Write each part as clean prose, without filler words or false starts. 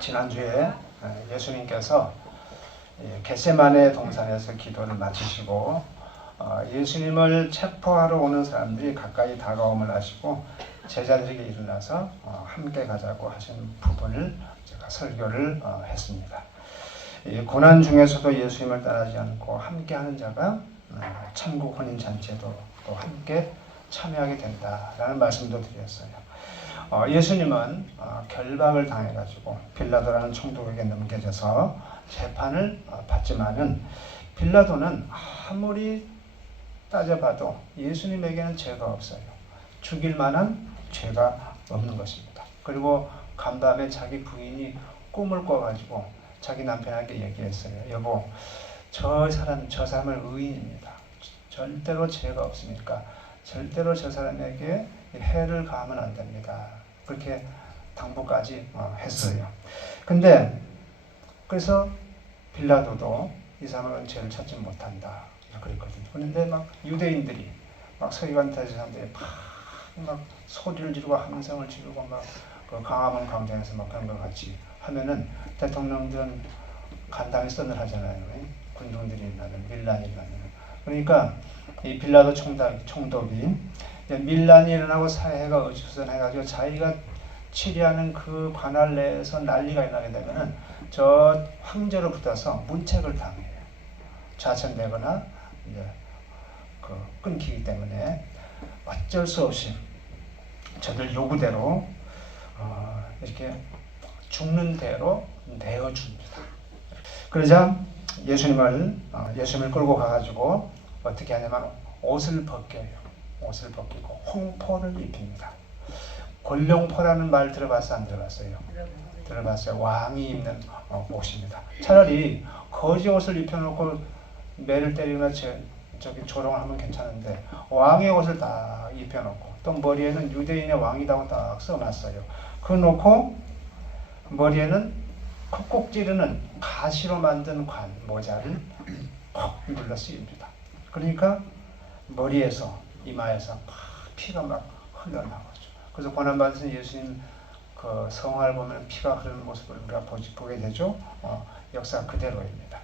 지난주에 예수님께서 겟세마네 동산에서 기도를 마치시고 예수님을 체포하러 오는 사람들이 가까이 다가옴을 아시고 제자들에게 일어나서 함께 가자고 하신 부분을 제가 설교를 했습니다. 고난 중에서도 예수님을 따르지 않고 함께하는 자가 천국 혼인 잔치에도 또 함께 참여하게 된다라는 말씀도 드렸어요. 예수님은 결박을 당해가지고 빌라도라는 총독에게 넘겨져서 재판을 받지만은 빌라도는 아무리 따져봐도 예수님에게는 죄가 없어요. 죽일 만한 죄가 없는 것입니다. 그리고 간밤에 자기 부인이 꿈을 꿔가지고 자기 남편에게 얘기했어요. 여보, 저 사람은 의인입니다. 절대로 죄가 없으니까 절대로 저 사람에게 해를 가하면 안 됩니다. 그렇게 당부까지 했어요. 근데 그래서 빌라도도 이 사람은 죄를 찾지 못한다 그랬거든요. 그런데 막 유대인들이 막 서기관들 사람들이 막 소리를 지르고 함성을 지르고 막 그 광화문 광장에서 막 그런 것 같이 하면은 대통령들은 간당히 서늘하잖아요. 군중들이 일어나면 밀란이 일어나면. 그러니까 이 빌라도 총독이 밀란이 일어나고 사회가 어수선해가지고 자기가 치리하는 그 관할 내에서 난리가 일어나게 되면은 저 황제로 붙어서 문책을 당해요. 좌천되거나 이제 끊기기 때문에 어쩔 수 없이 저들 요구대로 이렇게 죽는 대로 내어줍니다. 그러자 예수님을 끌고 가가지고 어떻게 하냐면 옷을 벗겨요. 옷을 벗기고 홍포를 입힙니다. 권룡포라는 말 들어봤어요? 안 들어봤어요? 들어봤어요. 왕이 입는 옷입니다. 차라리 거지 옷을 입혀놓고 매를 때리거나 저기 조롱을 하면 괜찮은데 왕의 옷을 딱 입혀놓고 또 머리에는 유대인의 왕이라고 딱 써놨어요. 그거 놓고 머리에는 콕콕 찌르는 가시로 만든 모자를 콕 눌러 쓰입니다. 그러니까 머리에서 이마에서 막 피가 막 흘러나오죠. 그래서 고난받으신 예수님 그 성화를 보면 피가 흐르는 모습을 우리가 보게 되죠. 역사 그대로입니다.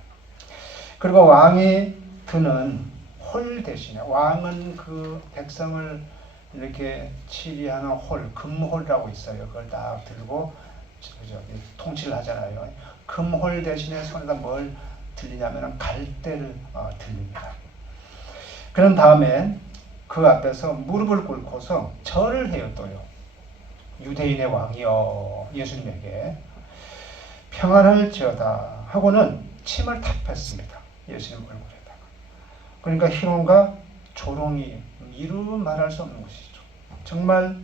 그리고 왕이 드는 홀 대신에 왕은 그 백성을 이렇게 치리하는 홀, 금홀이라고 있어요. 그걸 딱 들고 통치를 하잖아요. 금홀 대신에 손에다 뭘 들리냐면 갈대를 들립니다. 그런 다음에 그 앞에서 무릎을 꿇고서 절을 해요. 또요. 유대인의 왕이여 예수님에게 평안할지어다 하고는 침을 탁 뱉습니다. 예수님 얼굴에다가. 그러니까 희롱과 조롱이 이루 말할 수 없는 것이죠. 정말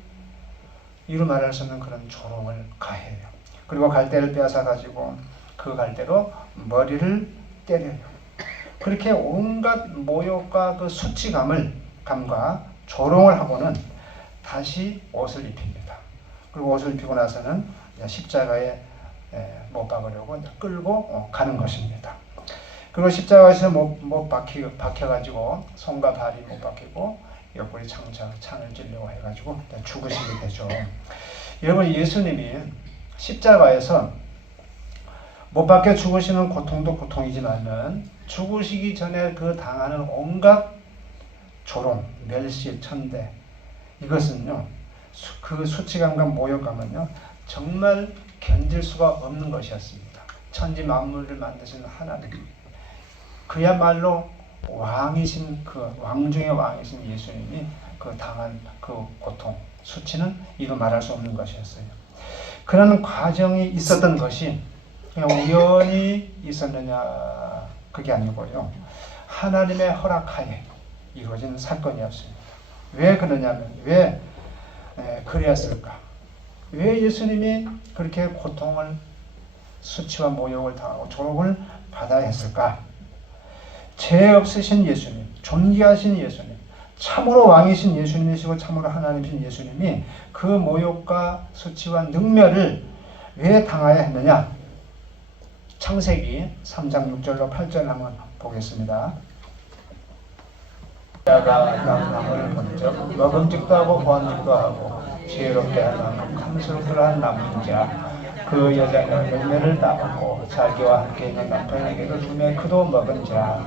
이루 말할 수 없는 그런 조롱을 가해요. 그리고 갈대를 빼앗아 가지고 그 갈대로 머리를 때려요. 그렇게 온갖 모욕과 그 수치감과 조롱을 하고는 다시 옷을 입힙니다. 그리고 옷을 입히고 나서는 십자가에 못 박으려고 끌고 가는 것입니다. 그리고 십자가에서 못 박혀가지고 손과 발이 못 박히고 옆구리 창을 찔려고 해가지고 죽으시게 되죠. 여러분 예수님이 십자가에서 못 박혀 죽으시는 고통도 고통이지만은 죽으시기 전에 그 당하는 온갖 조롱, 멸시, 천대 이것은요 그 수치감과 모욕감은요 정말 견딜 수가 없는 것이었습니다. 천지 만물을 만드신 하나님 그야말로 왕이신 그 왕 중의 왕이신 예수님이 그 당한 그 고통, 수치는 이루 말할 수 없는 것이었어요. 그런 과정이 있었던 것이 그냥 우연히 있었느냐 그게 아니고요. 하나님의 허락하에 이루어진 사건이었습니다. 왜 그러냐면 왜 그랬을까? 왜 예수님이 그렇게 고통을 수치와 모욕을 당하고 조롱을 받아야 했을까? 죄 없으신 예수님, 존귀하신 예수님, 참으로 왕이신 예수님이시고 참으로 하나님이신 예수님이 그 모욕과 수치와 능멸을 왜 당하여야 했느냐? 창세기 3장 6절로 8절 한번 보겠습니다. 자가 나무를 본즉 먹음직도 하고 보암직도 하고 지혜롭게 하는 탐스럽게 하는 나무인지라 그 여자는 열매를 따고 자기와 함께 있는 남편에게도 주매 그도 먹은 자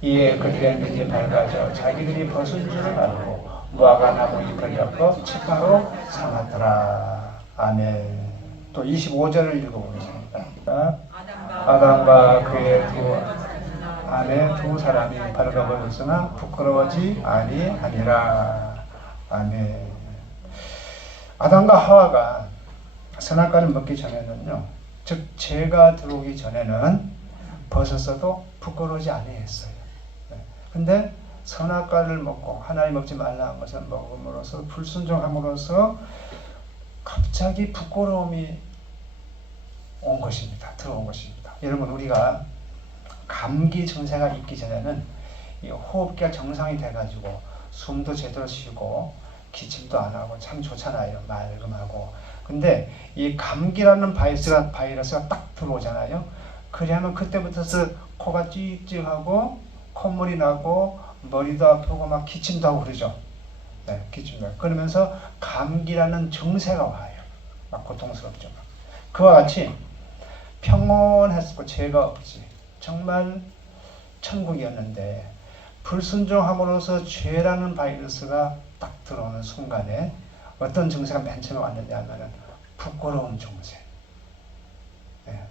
이에 그들의 눈이 밝아져 자기들이 벗은 줄을 알고 무화과 나무 잎을 엮어 치마로 삼았더라. 아멘. 또 25절을 읽어보겠습니다. 아담과 그의 두 아내 두 사람이 밝아버렸으나 부끄러워지 아니하니라. 아멘. 아담과 하와가 선악과를 먹기 전에는요, 즉 죄가 들어오기 전에는 벗었어도 부끄러워지 아니했어요. 근데 선악과를 먹고 하나님 먹지 말라는 것을 먹음으로써 불순종함으로써 갑자기 부끄러움이 온 것입니다. 들어온 것입니다. 여러분, 우리가 감기 증세가 있기 전에는 이 호흡기가 정상이 돼가지고 숨도 제대로 쉬고 기침도 안 하고 참 좋잖아요. 맑음하고. 근데 이 감기라는 바이러스가 딱 들어오잖아요. 그러면 그때부터서 코가 찌익찌익하고 콧물이 나고 머리도 아프고 막 기침도 하고 그러죠. 네, 기침도 하고. 그러면서 감기라는 증세가 와요. 막 고통스럽죠. 그와 같이 평온했고 죄가 없지. 정말 천국이었는데 불순종함으로써 죄라는 바이러스가 딱 들어오는 순간에 어떤 증세가 맨 처음에 왔느냐 하면은 부끄러운 증세. 네.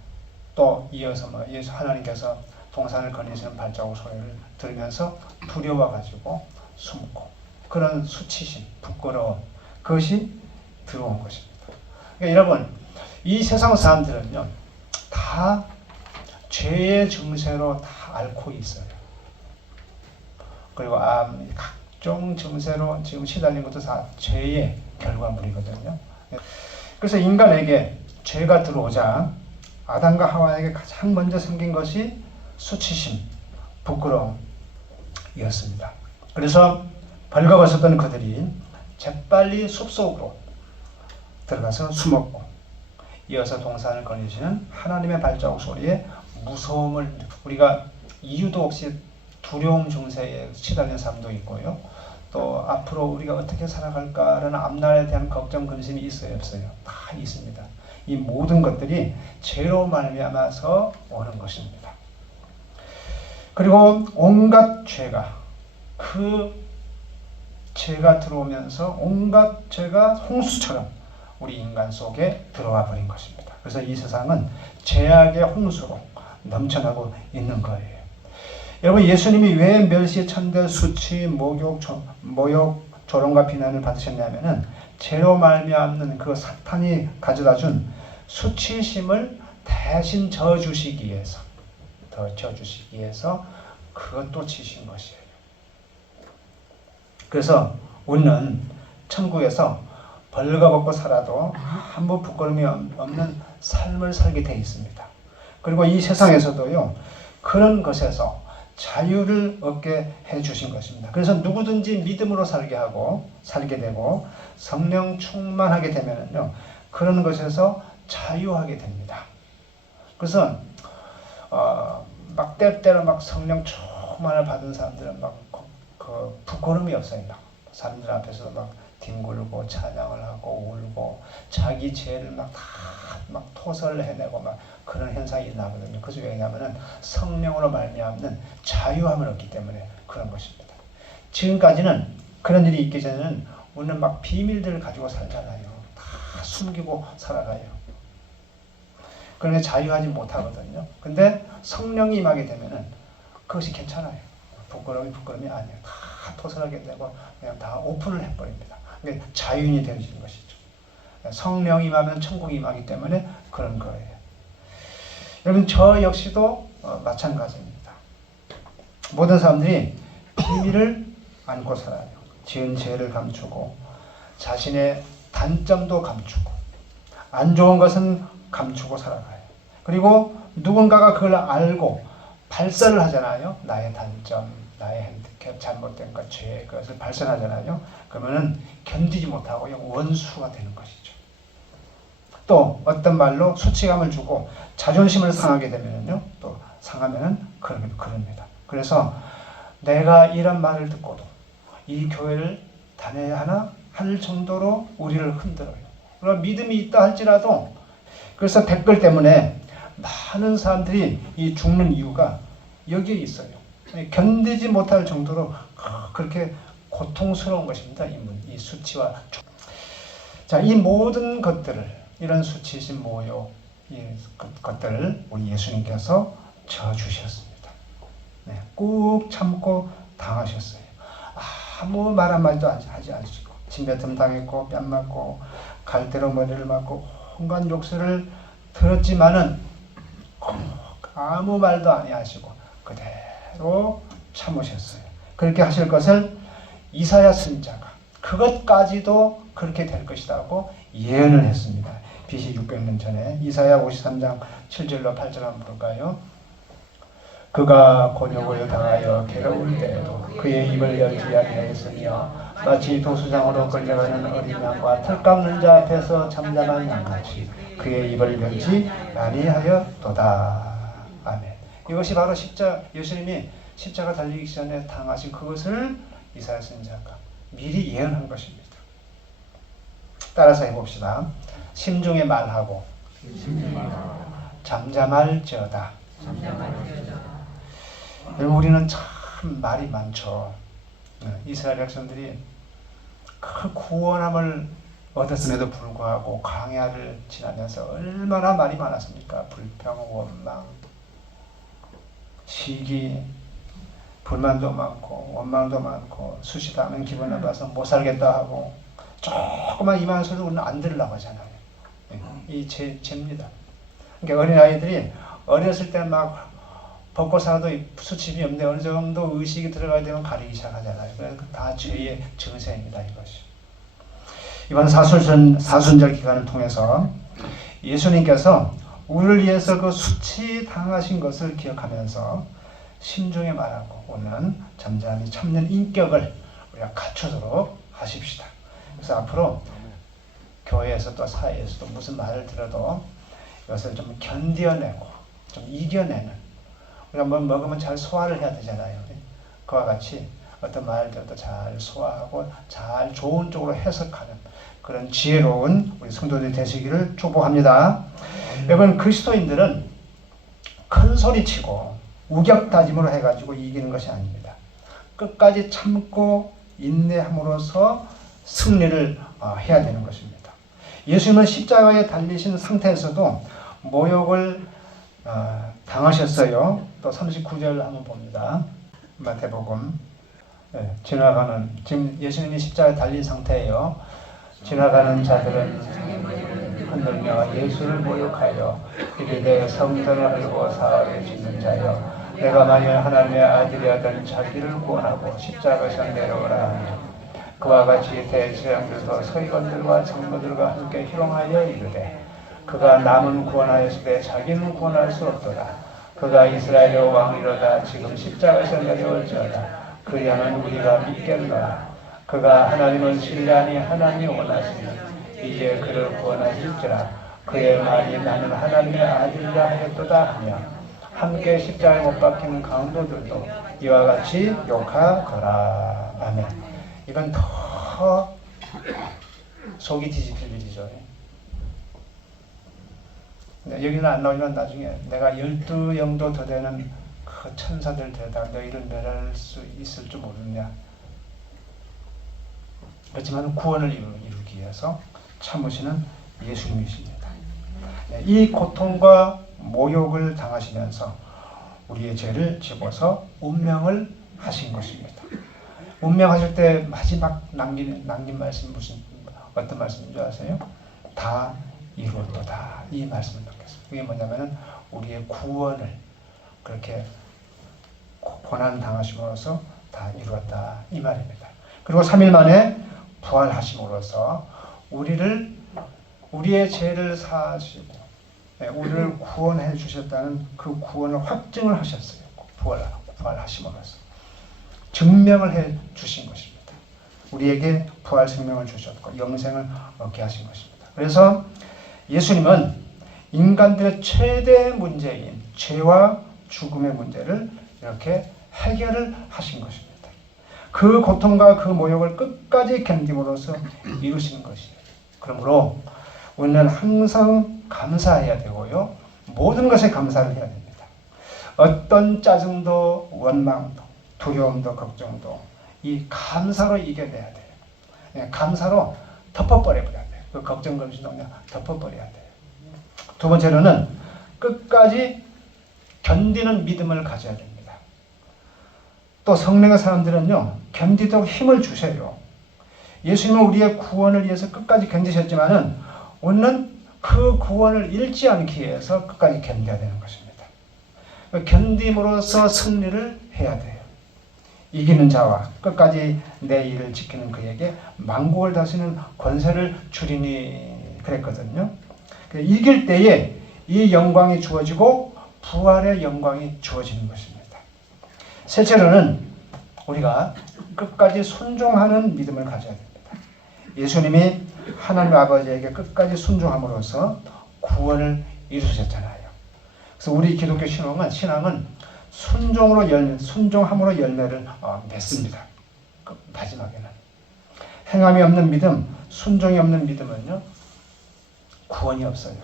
또 이어서 예수 하나님께서 동산을 거니시는 발자국 소리를 들으면서 두려워가지고 숨고 그런 수치심, 부끄러움 그것이 들어온 것입니다. 그러니까 여러분, 이 세상 사람들은요 다 죄의 증세로 다 앓고 있어요. 그리고 각종 증세로 지금 시달린 것도 다 죄의 결과물이거든요. 그래서 인간에게 죄가 들어오자 아담과 하와에게 가장 먼저 생긴 것이 수치심, 부끄러움이었습니다. 그래서 벌거벗었던 그들이 재빨리 숲속으로 들어가서 숨었고 이어서 동산을 거니시는 하나님의 발자국 소리에 무서움을 우리가 이유도 없이 두려움 증세에 시달린 사람도 있고요. 또 앞으로 우리가 어떻게 살아갈까라는 앞날에 대한 걱정, 근심이 있어요, 없어요? 다 있습니다. 이 모든 것들이 죄로 말미암아서 오는 것입니다. 그리고 온갖 죄가 그 죄가 들어오면서 온갖 죄가 홍수처럼 우리 인간 속에 들어와 버린 것입니다. 그래서 이 세상은 죄악의 홍수로 넘쳐나고 있는 거예요. 여러분, 예수님이 왜 멸시, 천대, 수치, 모욕, 조롱과 비난을 받으셨냐면은 죄로 말미암는 그 사탄이 가져다준 수치심을 대신 져주시기 위해서 그것도 지신 것이에요. 그래서 우리는 천국에서 벌거벗고 살아도 아무 부끄러움이 없는 삶을 살게 되어 있습니다. 그리고 이 세상에서도요, 그런 것에서 자유를 얻게 해주신 것입니다. 그래서 누구든지 믿음으로 살게 되고 성령 충만하게 되면은요, 그런 것에서 자유하게 됩니다. 그래서 막 때때로 막 성령 충만을 받은 사람들은 막 그 부끄러움이 없어요. 사람들 앞에서도 막 뒹굴고 찬양을 하고 울고 자기 죄를 막 토설을 해내고 막 그런 현상이 나거든요. 그것이 왜냐하면 성령으로 말미암는 자유함을 얻기 때문에 그런 것입니다. 지금까지는 그런 일이 있기 전에는 우리는 막 비밀들을 가지고 살잖아요. 다 숨기고 살아가요. 그러니 자유하지 못하거든요. 근데 성령이 임하게 되면은 그것이 괜찮아요. 부끄러움이 아니에요. 다 토설하게 되고 그냥 다 오픈을 해버립니다. 그러니까 자유인이 되어지는 것이죠. 성령이 임하면 천국이 임하기 때문에 그런 거예요. 여러분, 저 역시도 마찬가지입니다. 모든 사람들이 비밀을 안고 살아요. 지은 죄를 감추고 자신의 단점도 감추고 안 좋은 것은 감추고 살아가요. 그리고 누군가가 그걸 알고 발설을 하잖아요. 나의 단점, 나의 핸디캡, 잘못된 것, 죄, 그것을 발설하잖아요. 그러면은 견디지 못하고 원수가 되는 것이죠. 또 어떤 말로 수치감을 주고 자존심을 상하게 되면은요, 또 상하면은 그럽니다. 그래서 내가 이런 말을 듣고도 이 교회를 다녀야 하나 할 정도로 우리를 흔들어요. 그럼 믿음이 있다 할지라도 그래서 댓글 때문에 많은 사람들이 이 죽는 이유가 여기에 있어요. 견디지 못할 정도로 그렇게 고통스러운 것입니다. 이 수치와 자, 이 모든 것들을, 이런 수치심, 모욕, 이 것들을 우리 예수님께서 져주셨습니다. 네, 꾹 참고 당하셨어요. 아무 말 한마디도 하지 않으시고 침뱉음 당했고 뺨 맞고 갈대로 머리를 맞고 온갖 욕설을 들었지만은 아무 말도 아니하시고 그대로 참으셨어요. 그렇게 하실 것을 이사야 선지자가 그것까지도 그렇게 될 것이라고 예언을 했습니다. BC 600년 전에 이사야 53장 7절로 8절 한번 볼까요? 그가 곤욕을 당하여 괴로울 때에도 그의 입을 열지 아니하였으며 마치 도수장으로 끌려가는 어린 양과 털 깎는 자 앞에서 잠잠한 양같이 그의 입을 열지 아니하였도다. 아멘. 이것이 바로 예수님이 십자가 달리기 전에 당하신 그것을 이사야 선지자가 미리 예언한 것입니다. 따라서 해봅시다. 심중에 말하고 잠잠할지어다. 우리는 참 말이 많죠. 이스라엘 백성들이 그 구원함을 얻었음에도 불구하고 광야를 지나면서 얼마나 말이 많았습니까? 불평, 원망, 시기, 불만도 많고 원망도 많고 수시다면 기분 나빠서 못 살겠다 하고 조그만 이만 소리 우리는 안 들으려고 하잖아요. 이 죄입니다. 그러니까 어린아이들이 어렸을 때 막 벗고 살아도 수치심이 없는데 어느 정도 의식이 들어가야 되면 가리기 시작하잖아요. 그래서 다 죄의 증세입니다. 이것이. 이번 사순절 기간을 통해서 예수님께서 우리를 위해서 그 수치 당하신 것을 기억하면서 심중에 말하고 오는 잠잠히 참는 인격을 우리가 갖추도록 하십시다. 그래서 앞으로 교회에서도 사회에서도 무슨 말을 들어도 이것을 좀 견뎌내고 좀 이겨내는, 우리가 뭐 먹으면 잘 소화를 해야 되잖아요. 그와 같이 어떤 말을 들어도 잘 소화하고 잘 좋은 쪽으로 해석하는 그런 지혜로운 우리 성도들이 되시기를 축복합니다. 여러분, 그리스도인들은 큰 소리치고 우격다짐으로 해가지고 이기는 것이 아닙니다. 끝까지 참고 인내함으로써 승리를 해야 되는 것입니다. 예수님은 십자가에 달리신 상태에서도 모욕을 당하셨어요. 또 39절 한번 봅니다. 마태복음. 지금 예수님이 십자가에 달린 상태예요. 지나가는 자들은 흔들며 예수를 모욕하여 이르되 성전을 헐고 사흘에 죽는 자여, 내가 만일 하나님의 아들이라면 자기를 구원하고 십자가에서 내려오라 하며, 그와 같이 대제사장들도 서기관들과 장로들과 함께 희롱하여 이르되, 그가 남은 구원하였으되 자기는 구원할 수 없도다. 그가 이스라엘의 왕이로다. 지금 십자가에서 내려올지어다. 그리하면 우리가 믿겠노라. 그가 하나님을 신뢰하니 하나님이 원하시니 이제 그를 구원하실지라. 그의 말이 나는 하나님의 아들이라 하였도다 하며, 함께 십자가에 못 박힌 강도들도 이와 같이 욕하거라. 아멘. 이건 더 속이 뒤집힐 일이죠. 여기는 안 나오지만 나중에 내가 12영도 더 되는 그 천사들 데다 너희를 멸할 수 있을 줄 모르느냐. 그렇지만 구원을 이루기 위해서 참으시는 예수님이십니다. 이 고통과 모욕을 당하시면서 우리의 죄를 집어서 운명을 하신 것입니다. 운명하실 때 마지막 남긴 말씀 어떤 말씀인 줄 아세요? 다 이루었도다. 이 말씀을 남겼습니다. 그게 뭐냐면은 우리의 구원을 그렇게 고난 당하심으로써 다 이루었다. 이 말입니다. 그리고 3일 만에 부활하심으로써 우리의 죄를 사하시고 우리를 구원해 주셨다는 그 구원을 확증을 하셨어요. 부활하심으로써 증명을 해 주신 것입니다. 우리에게 부활 생명을 주셨고 영생을 얻게 하신 것입니다. 그래서 예수님은 인간들의 최대 문제인 죄와 죽음의 문제를 이렇게 해결을 하신 것입니다. 그 고통과 그 모욕을 끝까지 견딤으로써 이루신 것이에요. 그러므로 우리는 항상 감사해야 되고요. 모든 것에 감사를 해야 됩니다. 어떤 짜증도 원망도 두려움도 걱정도 이 감사로 이겨내야 돼요. 감사로 덮어버려야 돼요. 그 걱정 검신도 그냥 덮어버려야 돼요. 두 번째로는 끝까지 견디는 믿음을 가져야 됩니다. 또 성령의 사람들은요, 견디도록 힘을 주세요. 예수님은 우리의 구원을 위해서 끝까지 견디셨지만은 우리는 그 구원을 잃지 않기 위해서 끝까지 견뎌야 되는 것입니다. 견딤으로써 승리를 해야 돼요. 이기는 자와 끝까지 내 일을 지키는 그에게 만국을 다스리는 권세를 주리니 그랬거든요. 이길 때에 이 영광이 주어지고 부활의 영광이 주어지는 것입니다. 셋째로는 우리가 끝까지 순종하는 믿음을 가져야 됩니다. 예수님이 하나님 아버지에게 끝까지 순종함으로써 구원을 이루셨잖아요. 그래서 우리 기독교 신앙은 순종함으로 열매를 맺습니다. 마지막에는 행함이 없는 믿음, 순종이 없는 믿음은요, 구원이 없어요.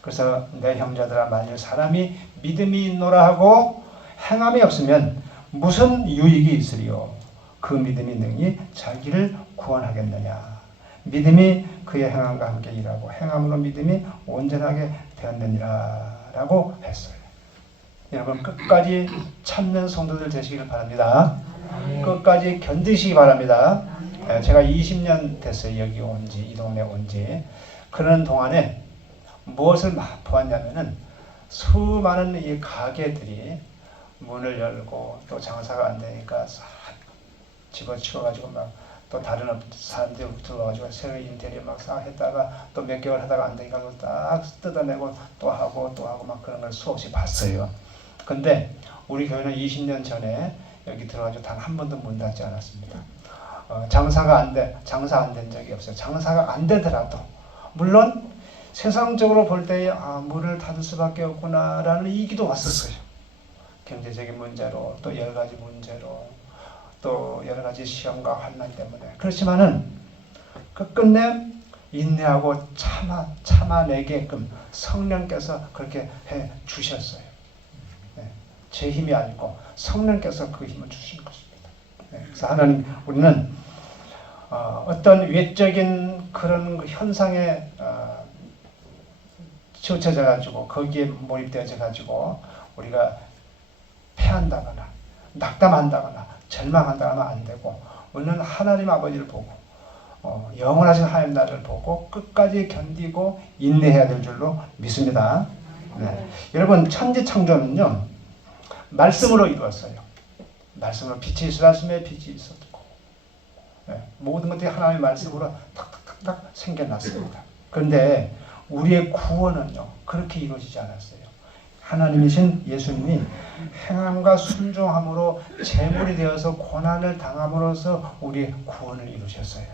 그래서 내 형제들아 만일 사람이 믿음이 있노라 하고 행함이 없으면 무슨 유익이 있으리요? 그 믿음이 능히 자기를 구원하겠느냐? 믿음이 그의 행함과 함께 일하고 행함으로 믿음이 온전하게 되었느니라 라고 했어요. 여러분 끝까지 참는 성도들 되시기를 바랍니다. 끝까지 견디시기 바랍니다. 제가 20년 됐어요. 여기 온지, 이 동네 온지. 그런 동안에 무엇을 보았냐면은 수많은 이 가게들이 문을 열고 또 장사가 안 되니까 싹 집어치워가지고 막 또 다른 사람들이 들어와가지고 새로 인테리어 막 싹 했다가 또 몇 개월 하다가 안 되니까 딱 뜯어내고 또 하고 막 그런 걸 수없이 봤어요. 근데 우리 교회는 20년 전에 여기 들어가지고 단 한 번도 문 닫지 않았습니다. 장사 안 된 적이 없어요. 장사가 안 되더라도 물론 세상적으로 볼 때에 문을 닫을 수밖에 없구나라는 이기도 왔었어요. 경제적인 문제로 또 여러 가지 문제로 또 여러 가지 시험과 환난 때문에. 그렇지만은 끝끝내 인내하고 참아내게끔 성령께서 그렇게 해 주셨어요. 네. 제 힘이 아니고 성령께서 그 힘을 주신 것입니다. 네. 그래서 하나님, 우리는 어떤 외적인 그런 현상에 치우쳐져 가지고 거기에 몰입되어져 가지고 우리가 패한다거나 낙담한다거나 절망한다거나 하면 안 되고, 우리는 하나님 아버지를 보고 영원하신 하나님 나라를 보고 끝까지 견디고 인내해야 될 줄로 믿습니다. 네. 여러분 천지창조는요 말씀으로 이루었어요. 말씀으로 빛이 있으라심에 빛이 있었고, 네. 모든 것들이 하나님의 말씀으로 탁탁탁탁 생겨났습니다. 그런데 우리의 구원은요 그렇게 이루어지지 않았어요. 하나님이신 예수님이 행함과 순종함으로 제물이 되어서 고난을 당함으로써 우리의 구원을 이루셨어요.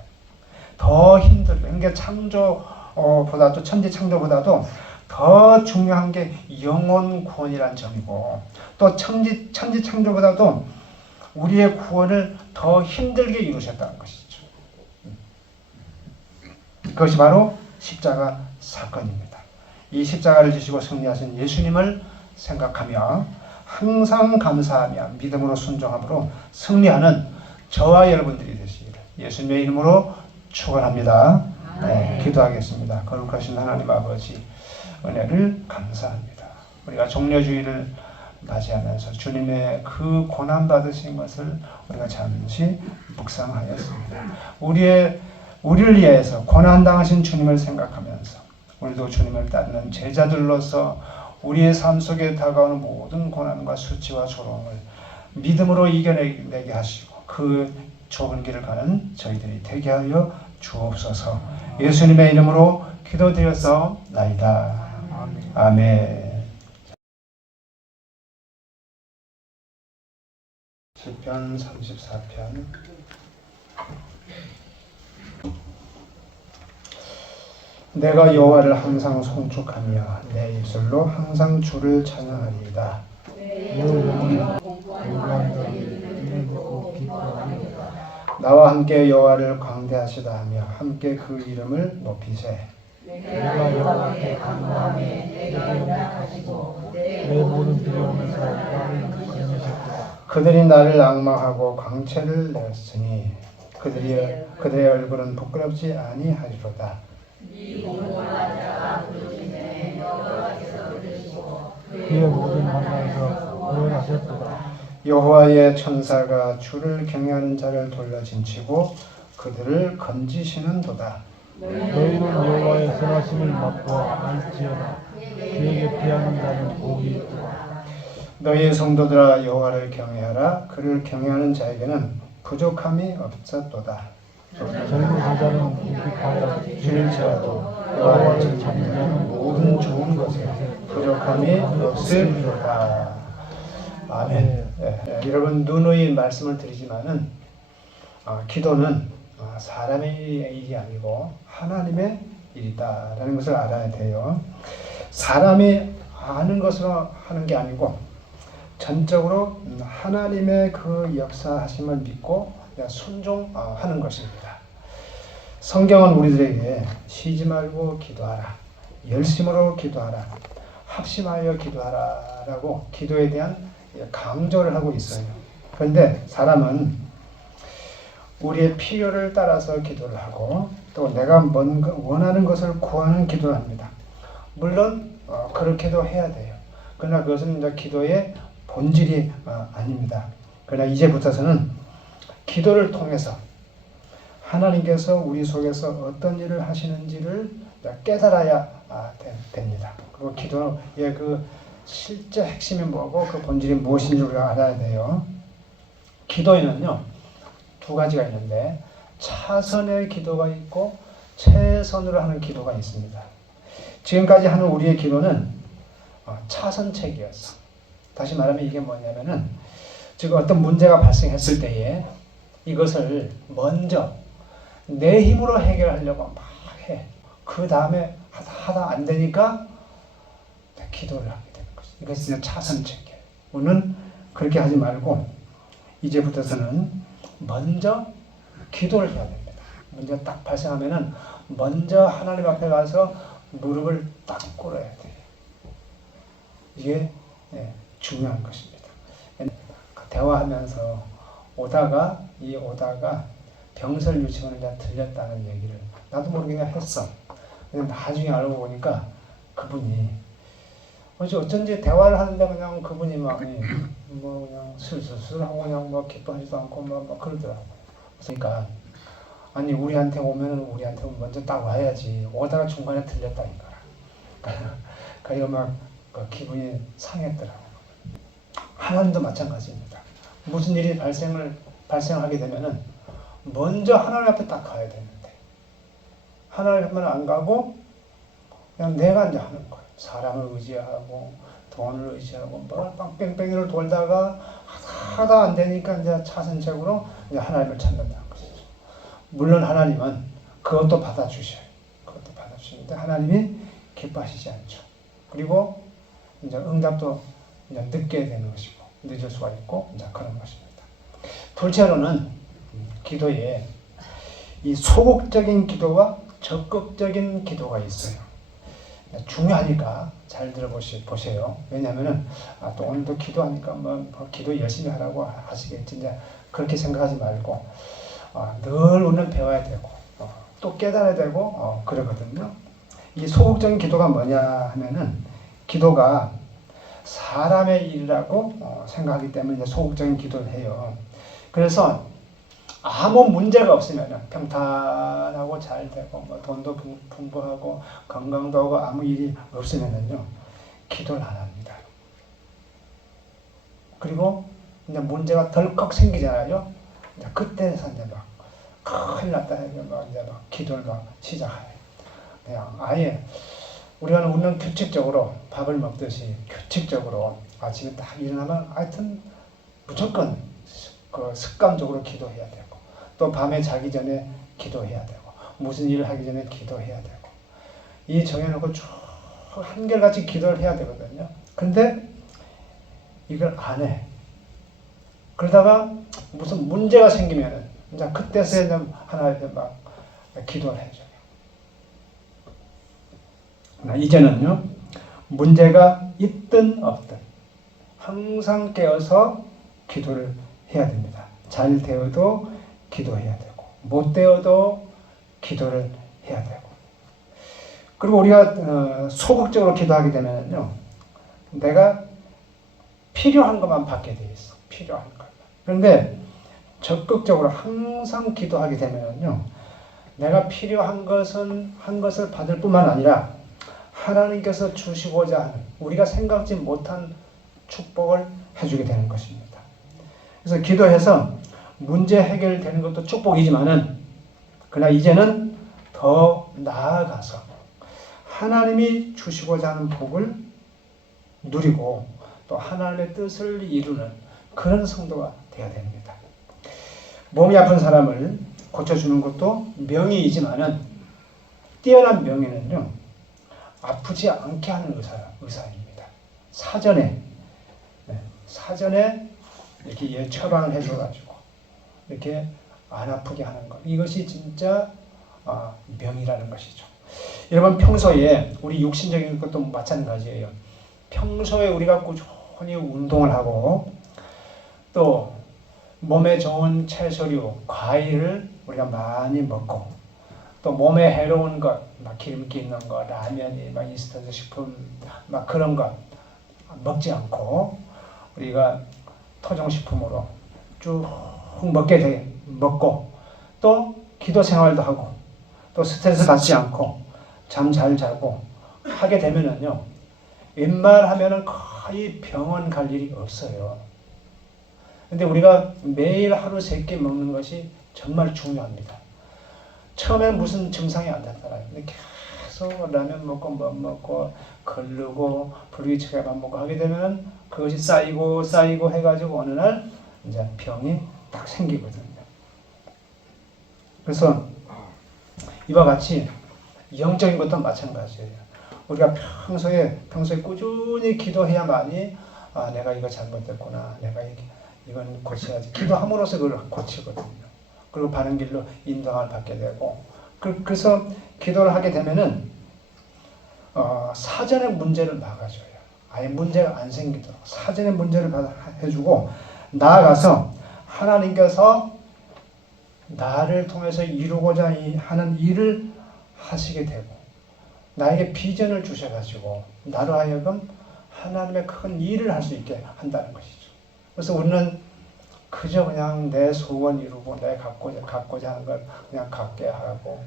더 힘들어요. 그러니까 창조보다도 천지 창조보다도 더 중요한 게 영혼 구원이란 점이고, 또 천지 창조보다도 우리의 구원을 더 힘들게 이루셨다는 것이죠. 그것이 바로 십자가 사건입니다. 이 십자가를 지시고 승리하신 예수님을 생각하며 항상 감사하며 믿음으로 순종함으로 승리하는 저와 여러분들이 되시기를 예수님의 이름으로 축원합니다. 네, 기도하겠습니다. 거룩하신 하나님 아버지, 은혜를 감사합니다. 우리가 종려주의를 맞이하면서 주님의 그 고난받으신 것을 우리가 잠시 묵상하였습니다. 우리를 위해서 고난당하신 주님을 생각하면서 우리도 주님을 따르는 제자들로서 우리의 삶 속에 다가오는 모든 고난과 수치와 조롱을 믿음으로 이겨내게 하시고 그 좁은 길을 가는 저희들이 되게 하여 주옵소서. 예수님의 이름으로 기도드렸사옵나이다. 아멘. 시편 34편. 내가 여호와를 항상 송축하며 내 입술로 항상 주를 찬양하리이다. 나와 함께 여호와를 광대하시다 하며 함께 그 이름을 높이세. 내가 여호와께 간구하매 내게 응답하시고 내 모든 두려움에서 나를 건지셨도다. 그들이 나를 앙망하고 광채를 내었으니 그들의 얼굴은 부끄럽지 아니하리로다. 그의 모든 만나에서 구원하셨도다. 여호와의 천사가 주를 경외하는 자를 돌려진치고 그들을 건지시는도다. 너희는 여호와의 선하심을 맛보아 알지어다. 그에게 피하는 자는 복이 있도다. 너희 성도들아 여호와를 경외하라. 그를 경외하는 자에게는 부족함이 없었도다. 젊은 사자는 궁핍하여 줄일지라도 여호와를 찾는 자는 모든 좋은 것에 부족함이 없으리로다. 아멘. 여러분 누누이 말씀을 드리지만은 기도는 사람의 일이 아니고 하나님의 일이다라는 것을 알아야 돼요. 사람이 아는 것으로 하는 게 아니고 전적으로 하나님의 그 역사하심을 믿고 순종하는 것입니다. 성경은 우리들에게 쉬지 말고 기도하라, 열심으로 기도하라, 합심하여 기도하라라고 기도에 대한 강조를 하고 있어요. 그런데 사람은 우리의 필요를 따라서 기도를 하고 또 내가 뭔가 원하는 것을 구하는 기도를 합니다. 물론 그렇게도 해야 돼요. 그러나 그것은 이제 기도의 본질이 아닙니다. 그러나 이제부터서는 기도를 통해서 하나님께서 우리 속에서 어떤 일을 하시는지를 깨달아야 됩니다. 그리고 기도의 그 실제 핵심이 뭐고 그 본질이 무엇인지 우리가 알아야 돼요. 기도에는요 두 가지가 있는데 차선의 기도가 있고 최선으로 하는 기도가 있습니다. 지금까지 하는 우리의 기도는 차선책이었어. 다시 말하면 이게 뭐냐면은 지금 어떤 문제가 발생했을 때에 이것을 먼저 내 힘으로 해결하려고 막 해. 그 다음에 하다 안 되니까 기도를 하게 되는 것이죠. 이것이 진짜 차선책이에요. 우리는 그렇게 하지 말고 이제부터서는 먼저 기도를 해야 됩니다. 문제가 딱 발생하면은 먼저 하나님 앞에 가서 무릎을 딱 꿇어야 돼요. 이게 중요한 것입니다. 대화하면서 오다가 병설 유치원에 들렸다는 얘기를 나도 모르게 그냥 했어. 근데 나중에 알고 보니까 그분이 어쩐지 대화를 하는데 그냥 그분이 막 그냥 술술술하고 그냥 뭐 기뻐하지도 않고 막 그러더라고. 그러니까 아니 우리한테 오면은 우리한테 먼저 딱 와야지. 오다가 중간에 들렸다는 거라. 그리고 막 기분이 상했더라고. 하나님도 마찬가지입니다. 무슨 일이 발생하게 되면은 먼저 하나님 앞에 딱 가야 되는데 하나님 앞에는 안 가고 그냥 내가 이제 하는 거예요. 사람을 의지하고 돈을 의지하고 뭐 뺑뺑이를 돌다가 하다 안 되니까 이제 차선책으로 이제 하나님을 찾는다는 것이죠. 물론 하나님은 그것도 받아주셔요. 그것도 받아주시는데 하나님이 기뻐하시지 않죠. 그리고 이제 응답도 이제 늦게 되는 것이고 늦을 수가 있고 이제 그런 것입니다. 둘째로는 기도에 이 소극적인 기도와 적극적인 기도가 있어요. 중요하니까 잘 들어보세요. 왜냐하면은 또 오늘도 기도하니까 뭐 기도 열심히 하라고 하시겠지. 이제 그렇게 생각하지 말고 늘 우리는 배워야 되고 또 깨달아야 되고 그러거든요. 이 소극적인 기도가 뭐냐 하면은 기도가 사람의 일이라고 생각하기 때문에 소극적인 기도를 해요. 그래서 아무 문제가 없으면 평탄하고 잘 되고 뭐 돈도 풍부하고 건강도 하고 아무 일이 없으면은요 기도를 안 합니다. 그리고 이제 문제가 덜컥 생기잖아요. 이제 그때서 이제 막 큰일 났다 해서 막 이제 막 기도를 막 시작해요. 그냥 아예 우리는 규칙적으로 밥을 먹듯이 규칙적으로 아침에 딱 일어나면 하여튼 무조건 그 습관적으로 기도해야 되고 또 밤에 자기 전에 기도해야 되고 무슨 일을 하기 전에 기도해야 되고 이 정해놓고 쭉 한결같이 기도를 해야 되거든요. 근데 이걸 안 해. 그러다가 무슨 문제가 생기면은 이제 그때서야 하나님께 막 기도를 해줘요. 이제는요, 문제가 있든 없든 항상 깨어서 기도를 해야 됩니다. 잘 되어도 기도해야 되고, 못 되어도 기도를 해야 되고. 그리고 우리가 소극적으로 기도하게 되면요, 내가 필요한 것만 받게 돼 있어. 필요한 것. 그런데 적극적으로 항상 기도하게 되면요, 내가 필요한 것은 한 것을 받을 뿐만 아니라 하나님께서 주시고자 하는 우리가 생각지 못한 축복을 해주게 되는 것입니다. 그래서 기도해서 문제 해결되는 것도 축복이지만은, 그러나 이제는 더 나아가서 하나님이 주시고자 하는 복을 누리고 또 하나님의 뜻을 이루는 그런 성도가 되어야 됩니다. 몸이 아픈 사람을 고쳐주는 것도 명의이지만은, 뛰어난 명의는요, 아프지 않게 하는 의사입니다. 사전에 이렇게 처방을 해줘가지고 이렇게 안 아프게 하는 것, 이것이 진짜 명의라는 것이죠. 여러분, 평소에 우리 육신적인 것도 마찬가지예요. 평소에 우리가 꾸준히 운동을 하고 또 몸에 좋은 채소류, 과일을 우리가 많이 먹고, 또 몸에 해로운 것, 막 기름기 있는 거, 라면이, 막 인스턴트 식품, 막 그런 것 먹지 않고 우리가 토종식품으로 쭉 먹고, 또 기도 생활도 하고, 또 스트레스 받지 않고 잠 잘 자고 하게 되면은요, 웬만하면은 거의 병원 갈 일이 없어요. 근데 우리가 매일 하루 3끼 먹는 것이 정말 중요합니다. 처음에는 무슨 증상이 안 나타나요. 근데 계속 라면 먹고 뭐 먹고 걸르고 불규칙하게 밥 먹고 하게 되면 그것이 쌓이고 해가지고 어느 날 이제 병이 딱 생기거든요. 그래서 이와 같이 영적인 것도 마찬가지예요. 우리가 평소에 꾸준히 기도해야만이 내가 이거 잘못됐구나, 내가 이건 고쳐야지. 기도함으로써 그걸 고치거든요. 그리고 바른 길로 인도함을 받게 되고, 그래서 기도를 하게 되면은 사전에 문제를 막아줘요. 아예 문제가 안 생기도록 사전에 문제를 해주고, 나아가서 하나님께서 나를 통해서 이루고자 하는 일을 하시게 되고, 나에게 비전을 주셔가지고 나로 하여금 하나님의 큰 일을 할 수 있게 한다는 것이죠. 그래서 우리는 그저 그냥 내 소원 이루고 내 갖고자 하는 걸 그냥 갖게 하고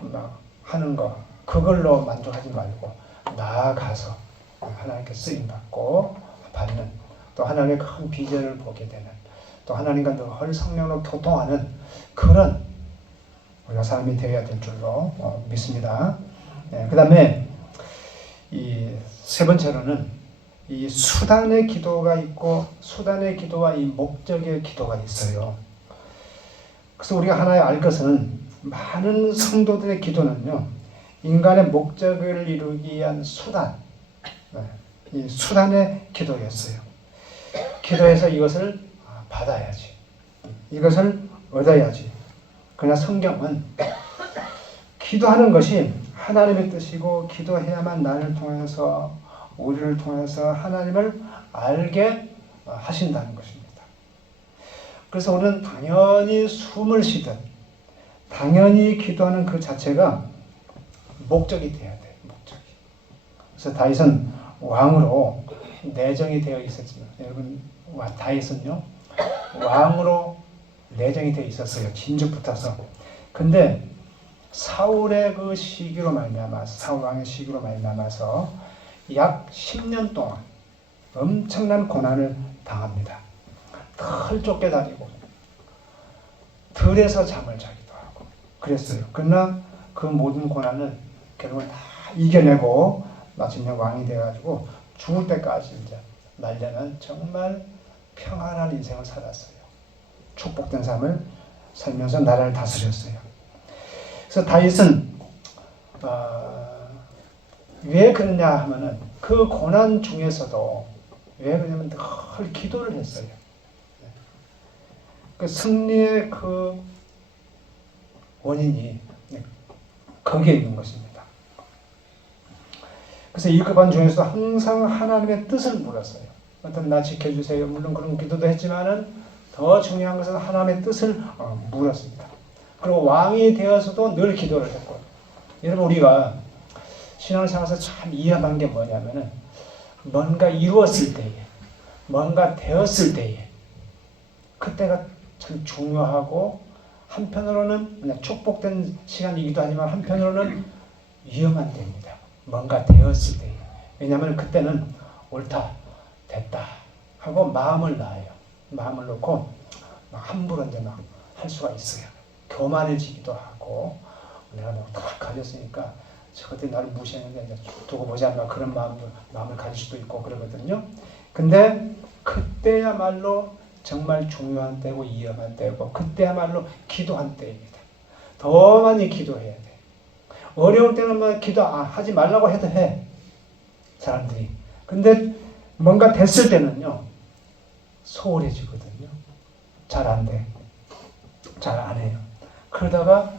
막 하는 거, 그걸로 만족하지 말고 나아가서 하나님께 쓰임 받고 받는, 또 하나님의 큰 비전을 보게 되는, 또 하나님과 늘 성령으로 교통하는 그런 우리가 사람이 되어야 될 줄로 믿습니다. 그 다음에 이 세 번째로는 이 수단의 기도가 있고, 수단의 기도와 이 목적의 기도가 있어요. 그래서 우리가 하나 알 것은, 많은 성도들의 기도는요, 인간의 목적을 이루기 위한 수단, 이 수단의 기도였어요. 기도해서 이것을 받아야지, 이것을 얻어야지. 그러나 성경은 기도하는 것이 하나님의 뜻이고, 기도해야만 나를 통해서, 우리를 통해서 하나님을 알게 하신다는 것입니다. 그래서 우리는 당연히 숨을 쉬든 당연히 기도하는 그 자체가 목적이 돼야 돼요. 목적이. 그래서 다윗은 왕으로 내정이 되어 있었지만, 여러분, 다윗은요, 왕으로 내정이 되어 있었어요. 진즉 붙어서. 근데 사울의 그 시기로 말미암아서, 사울 왕의 시기로 말미암아서 약 10년 동안 엄청난 고난을 당합니다. 털 쫓겨다니고 들에서 잠을 자기도 하고 그랬어요. 그러나 그 모든 고난을 결국은 다 이겨내고 마침내 왕이 돼가지고 죽을 때까지 이제 말년은 정말 평안한 인생을 살았어요. 축복된 삶을 살면서 나라를 다스렸어요. 그래서 다윗은 왜 그러냐 하면은, 그 고난 중에서도 왜 그러냐면 늘 기도를 했어요. 그 승리의 그 원인이 거기에 있는 것입니다. 그래서 이 급한 중에서도 항상 하나님의 뜻을 물었어요. 어떤 나 지켜주세요. 물론 그런 기도도 했지만은 더 중요한 것은 하나님의 뜻을 물었습니다. 그리고 왕이 되어서도 늘 기도를 했고, 여러분 우리가 신앙생활에서 참 이해한 게 뭐냐면은 뭔가 이루었을 때에, 뭔가 되었을 때에 그때가 참 중요하고 한편으로는 그냥 축복된 시간이기도 하지만 한편으로는 위험한 때입니다. 뭔가 되었을 때에. 왜냐하면 그때는 옳다, 됐다 하고 마음을 놔요. 마음을 놓고 막 함부로 이제 막 할 수가 있어요. 교만해지기도 하고 내가 다 가졌으니까 저것들이 나를 무시했는데 이제 두고 보자 막 그런 마음을 가질 수도 있고 그러거든요. 근데 그때야말로 정말 중요한 때고 위험한 때고 그때야말로 기도한 때입니다. 더 많이 기도해야 돼. 어려울 때는 뭐 기도하지 말라고 해도 해. 사람들이. 근데 뭔가 됐을 때는요. 소홀해지거든요. 잘 안 돼. 잘 안 해요. 그러다가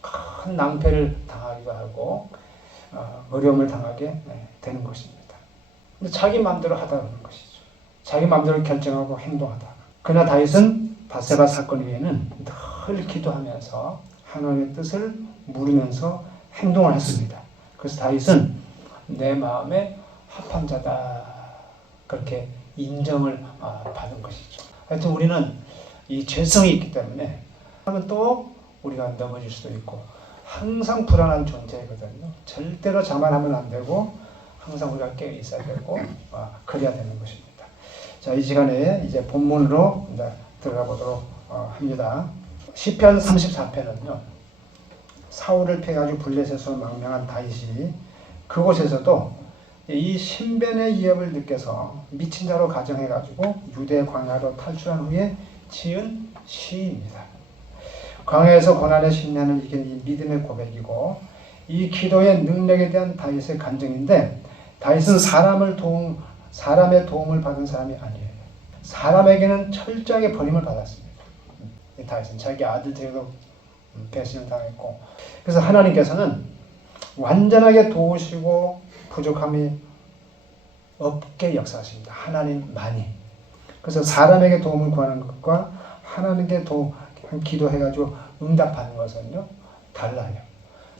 큰 낭패를 당하기도 하고 어려움을 당하게 되는 것입니다. 근데 자기 마음대로 하다 그러는 것이죠. 자기 마음대로 결정하고 행동하다. 그러나 다윗은 밧세바 사건 이후에는 늘 기도하면서 하나님의 뜻을 물으면서 행동을 했습니다. 그래서 다윗은 내 마음에 합한 자다 그렇게 인정을 받은 것이죠. 하여튼 우리는 이 죄성이 있기 때문에 하면 또 우리가 넘어질 수도 있고 항상 불안한 존재거든요. 절대로 자만하면 안 되고 항상 우리가 깨어 있어야 되고 그래야 되는 것입니다. 자, 이 시간에 이제 본문으로 이제 들어가 보도록 합니다. 시편 34편은요. 사울을 패가지고 블레셋으로 망명한 다윗이 그곳에서도 이 신변의 위협을 느껴서 미친 자로 가정해가지고 유대 광야로 탈출한 후에 지은 시입니다. 광야에서 고난의 신년을 이긴 이 믿음의 고백이고 이 기도의 능력에 대한 다윗의 간증인데 다윗은 사람의 도움을 받은 사람이 아니에요. 사람에게는 철저하게 버림을 받았습니다. 이 다윗은 자기 아들들에게도 배신을 당했고 그래서 하나님께서는 완전하게 도우시고 부족함이 없게 역사하십니다. 하나님만이. 그래서 사람에게 도움을 구하는 것과 하나님께 기도해가지고 응답하는 것은요 달라요.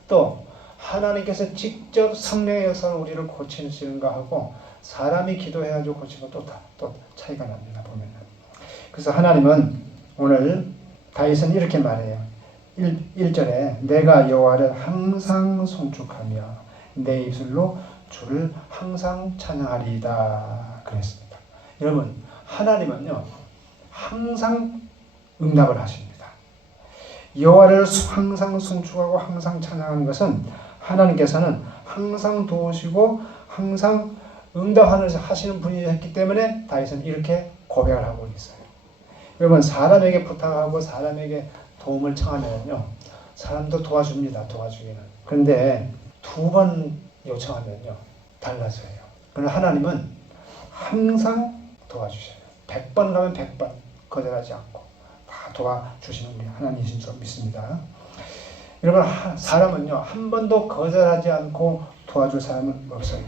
또 하나님께서 직접 성령의 역사로 우리를 고치시는 거하고 사람이 기도해가지고 고치는 거 또 차이가 납니다. 보면은. 그래서 하나님은 오늘 다윗은 이렇게 말해요. 1절에 내가 여호와를 항상 송축하며 내 입술로 주를 항상 찬양하리이다 그랬습니다. 여러분 하나님은요 항상 응답을 하십니다. 여호와를 항상 송축하고 항상 찬양하는 것은 하나님께서는 항상 도우시고 항상 응답하시는 분이었기 때문에 다윗은 이렇게 고백을 하고 있어요. 여러분 사람에게 부탁하고 사람에게 도움을 청하면요 사람도 도와줍니다. 도와주기는. 그런데 2번 요청하면요 달라져요. 그러나 하나님은 항상 도와주셔요. 100번 가면 100번 거절하지 않고 다 도와주시는 우리 하나님이신 줄 믿습니다. 여러분 사람은요 한 번도 거절하지 않고 도와줄 사람은 없어요.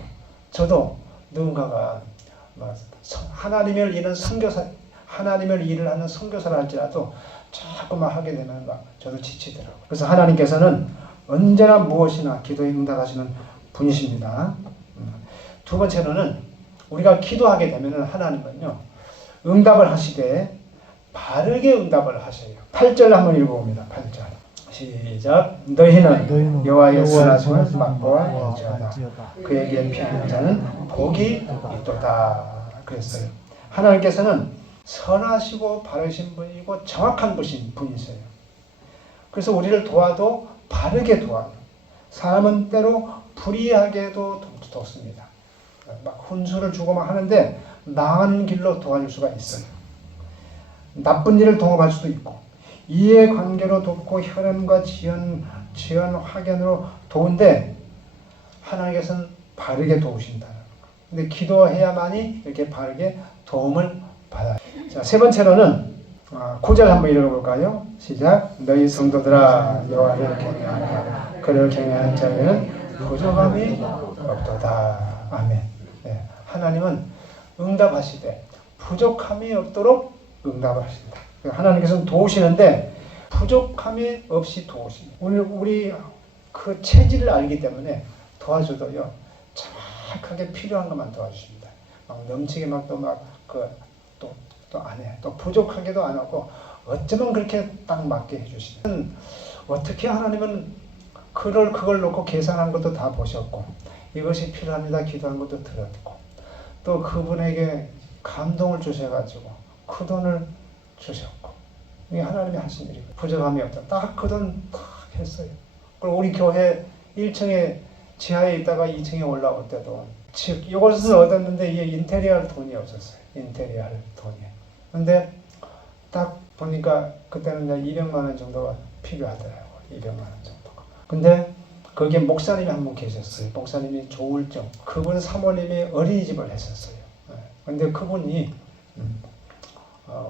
저도 누군가가 하나님을 일은 선교사 하나님을 일을 하는 선교사를 할지라도 자꾸만 하게 되면 저도 지치더라고요. 그래서 하나님께서는 언제나 무엇이나 기도에 응답하시는 분이십니다. 2번째로는 우리가 기도하게 되면 하나님은요 응답을 하시되 바르게 응답을 하셔요. 8절 한번 읽어봅니다. 8절 시작. 너희는 여호와의 선하심을 맛보아 알지어다. 그에게 피하는 자는 복이 있도다 그랬어요. 하나님께서는 선하시고 바르신 분이고 정확한 분이세요. 그래서 우리를 도와도 바르게 도와요. 사람은 때로 불의하게도 돕습니다. 막 훈수를 주고 막 하는데 나은 길로 도와줄 수가 있어요. 나쁜 일을 동업할 수도 있고 이해관계로 돕고 혈연과 지연 확연으로 도운데 하나님께서는 바르게 도우신다. 근데 기도해야만이 이렇게 바르게 도움을 받아요. 자, 3번째로는 9절 한번 읽어볼까요? 시작. 너희 성도들아 여호와를 경외하라. 그를 경외하는 자에게는 부족함이 없도다. 아멘. 네. 하나님은 응답하시되 부족함이 없도록 응답하신다. 하나님께서는 도우시는데 부족함이 없이 도우십니다. 우리 그 체질을 알기 때문에 도와줘도요 정확하게 필요한 것만 도와주십니다. 막 넘치게 또 안 해. 또 부족하게도 안 하고 어쩌면 그렇게 딱 맞게 해주시는. 어떻게 하나님은 그걸 놓고 계산한 것도 다 보셨고 이것이 필요합니다 기도한 것도 들었고 또 그분에게 감동을 주셔가지고 그 돈을 주셨고 이게 하나님이 하신 일이고 부족함이 없다. 딱 그 돈 딱 했어요. 그리고 우리 교회 1층에 지하에 있다가 2층에 올라올 때도 즉 이것을 얻었는데 이게 인테리어 할 돈이 없었어요. 인테리어 할 돈이. 근데 딱 보니까 그때는 200만 원 정도가 필요하더라고요. 200만 원 정도가. 근데 거기에 목사님이 한 분 계셨어요. 목사님이 조울정. 그분 사모님이 어린이집을 했었어요. 근데 그분이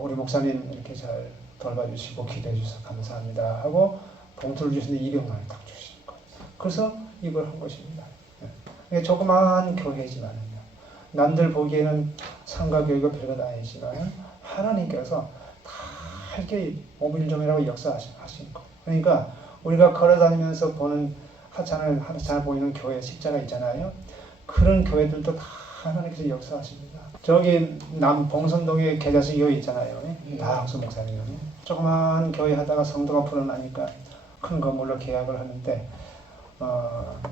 우리 목사님 이렇게 잘 돌봐주시고 기도해 주셔서 감사합니다 하고 봉투를 주시는데 200만 원 딱 주신 거예요. 그래서 이걸 한 것입니다. 이게 조그마한 교회지만은요. 남들 보기에는 상가교회가 별것 아니지만 하나님께서 다 이렇게 오밀조밀하고 역사하신 거예요. 그러니까 우리가 걸어다니면서 보는 하찮을 보이는 교회 십자가 있잖아요. 그런 교회들도 다 하나님께서 역사하십니다. 저기 봉선동에 계자식 교회 있잖아요. 나학수 목사님. 조그만 교회 하다가 성도가 불어나니까 큰 건물로 계약을 하는데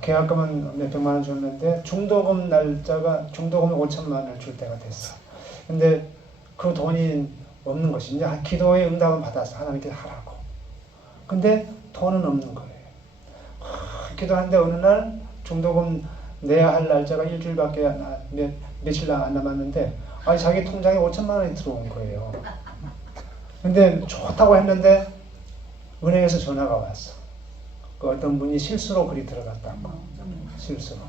계약금은 몇백만 원 줬는데 중도금 날짜가 중도금 5천만 원을 줄 때가 됐어. 근데 그 돈이 없는 것이 이제 기도의 응답은 받아서 하나님께서 하라고. 근데 돈은 없는 거예요. 기도하는데 어느 날 중도금 내야 할 날짜가 일주일밖에 며칠 안 남았는데 자기 통장에 5천만 원이 들어온 거예요. 근데 좋다고 했는데 은행에서 전화가 왔어. 그 어떤 분이 실수로 글이 들어갔다고. 실수로.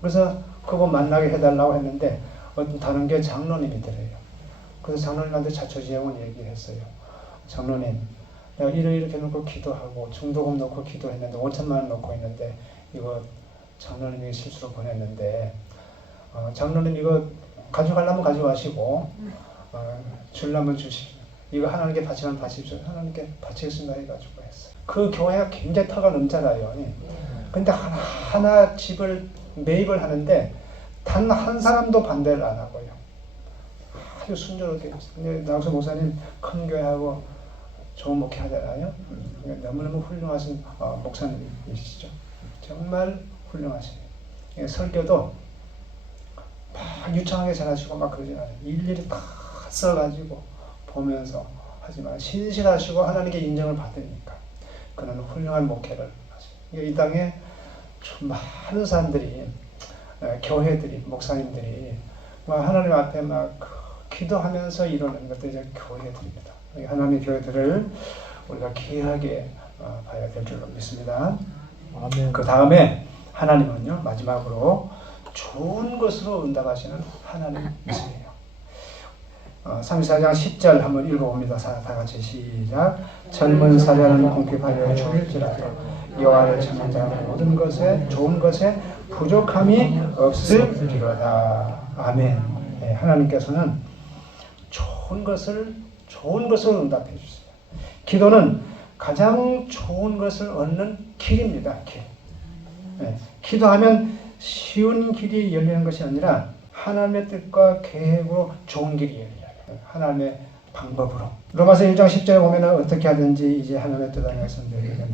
그래서 그거 만나게 해달라고 했는데 어떤 다른 게 장로님이더래요. 그래서 장로님한테 자초지종을 얘기했어요. 장로님, 내가 이렇게 놓고 기도하고 중도금 놓고 기도했는데 5천만 원 놓고 있는데 이거 장로님이 실수로 보냈는데 장로님 이거 가져가려면 가져가시고 주려면 주시고 이거 하나님께 바치면 바치십시오. 하나님께 바치겠습니다 해가지고 했어요. 그 교회가 굉장히 터가 넘잖아요. 근데 하나 집을 매입을 하는데 단 한 사람도 반대를 안 하고요. 아주 순조롭게 했어요. 근데 나학수 목사님 큰 교회하고 좋은 목회 하잖아요. 너무너무 훌륭하신 목사님이시죠. 정말 훌륭하시네요. 설교도 막 유창하게 잘하시고 막 그러지 않아요. 일일이 다 써가지고 보면서 하지만 신실하시고 하나님께 인정을 받으니까 그는 훌륭한 목회를 하시고 이 땅에 좀 많은 사람들이 교회들이 목사님들이 하나님 앞에 막 기도하면서 이루는 것들이 이제 교회들입니다. 하나님의 교회들을 우리가 귀하게 봐야 될 줄로 믿습니다. 아멘. 그 다음에 하나님은요 마지막으로 좋은 것으로 응답하시는 하나님이세요. 34장 10절 한번 읽어봅니다. 다 같이 시작. 젊은 사자는 궁핍하여 죽일지라도 여호와를 찾는 자는 모든 것에 좋은 것에 부족함이 없으리로다. 아멘. 네, 하나님께서는 좋은 것을 응답해 주세요. 기도는 가장 좋은 것을 얻는 길입니다. 길. 네, 기도하면 쉬운 길이 열리는 것이 아니라 하나님의 뜻과 계획으로 좋은 길이 열려요. 하나님의 방법으로. 로마서 1장 10절에 보면 어떻게 하든지 이제 하나님의 뜻 안에서 너희에게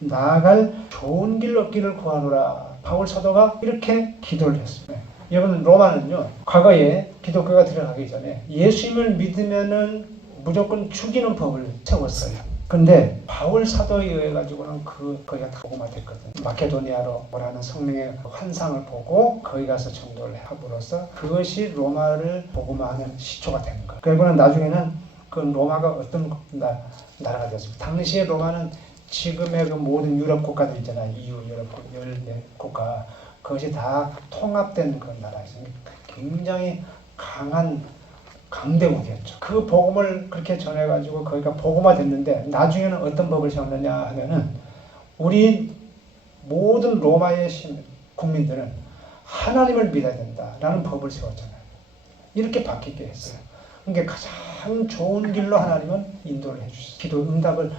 나아갈 좋은 길 얻기를 구하노라. 바울 사도가 이렇게 기도를 했습니다. 여러분 로마는요 과거에 기독교가 들어가기 전에 예수님을 믿으면은 무조건 죽이는 법을 세웠어요. 근데 바울 사도에 의해 가지고는 거기가 다 복음화 됐거든요. 마케도니아로 오라는 성령의 환상을 보고 거기 가서 전도를 함으로써 그것이 로마를 복음화하는 시초가 된 거예요. 그리고는 나중에는 그 로마가 어떤 나라가 되었습니다. 당시에 로마는 지금의 그 모든 유럽 국가들 있잖아요. EU 유럽 14국가 그것이 다 통합된 그런 나라였습니다. 굉장히 강한 강대국이었죠. 그 복음을 그렇게 전해가지고 거기가 복음화 됐는데 나중에는 어떤 법을 세웠느냐 하면은 우리 모든 로마의 국민들은 하나님을 믿어야 된다라는 법을 세웠잖아요. 이렇게 바뀌게 했어요. 그러니까 가장 좋은 길로 하나님은 인도를 해주셨어요. 기도 응답을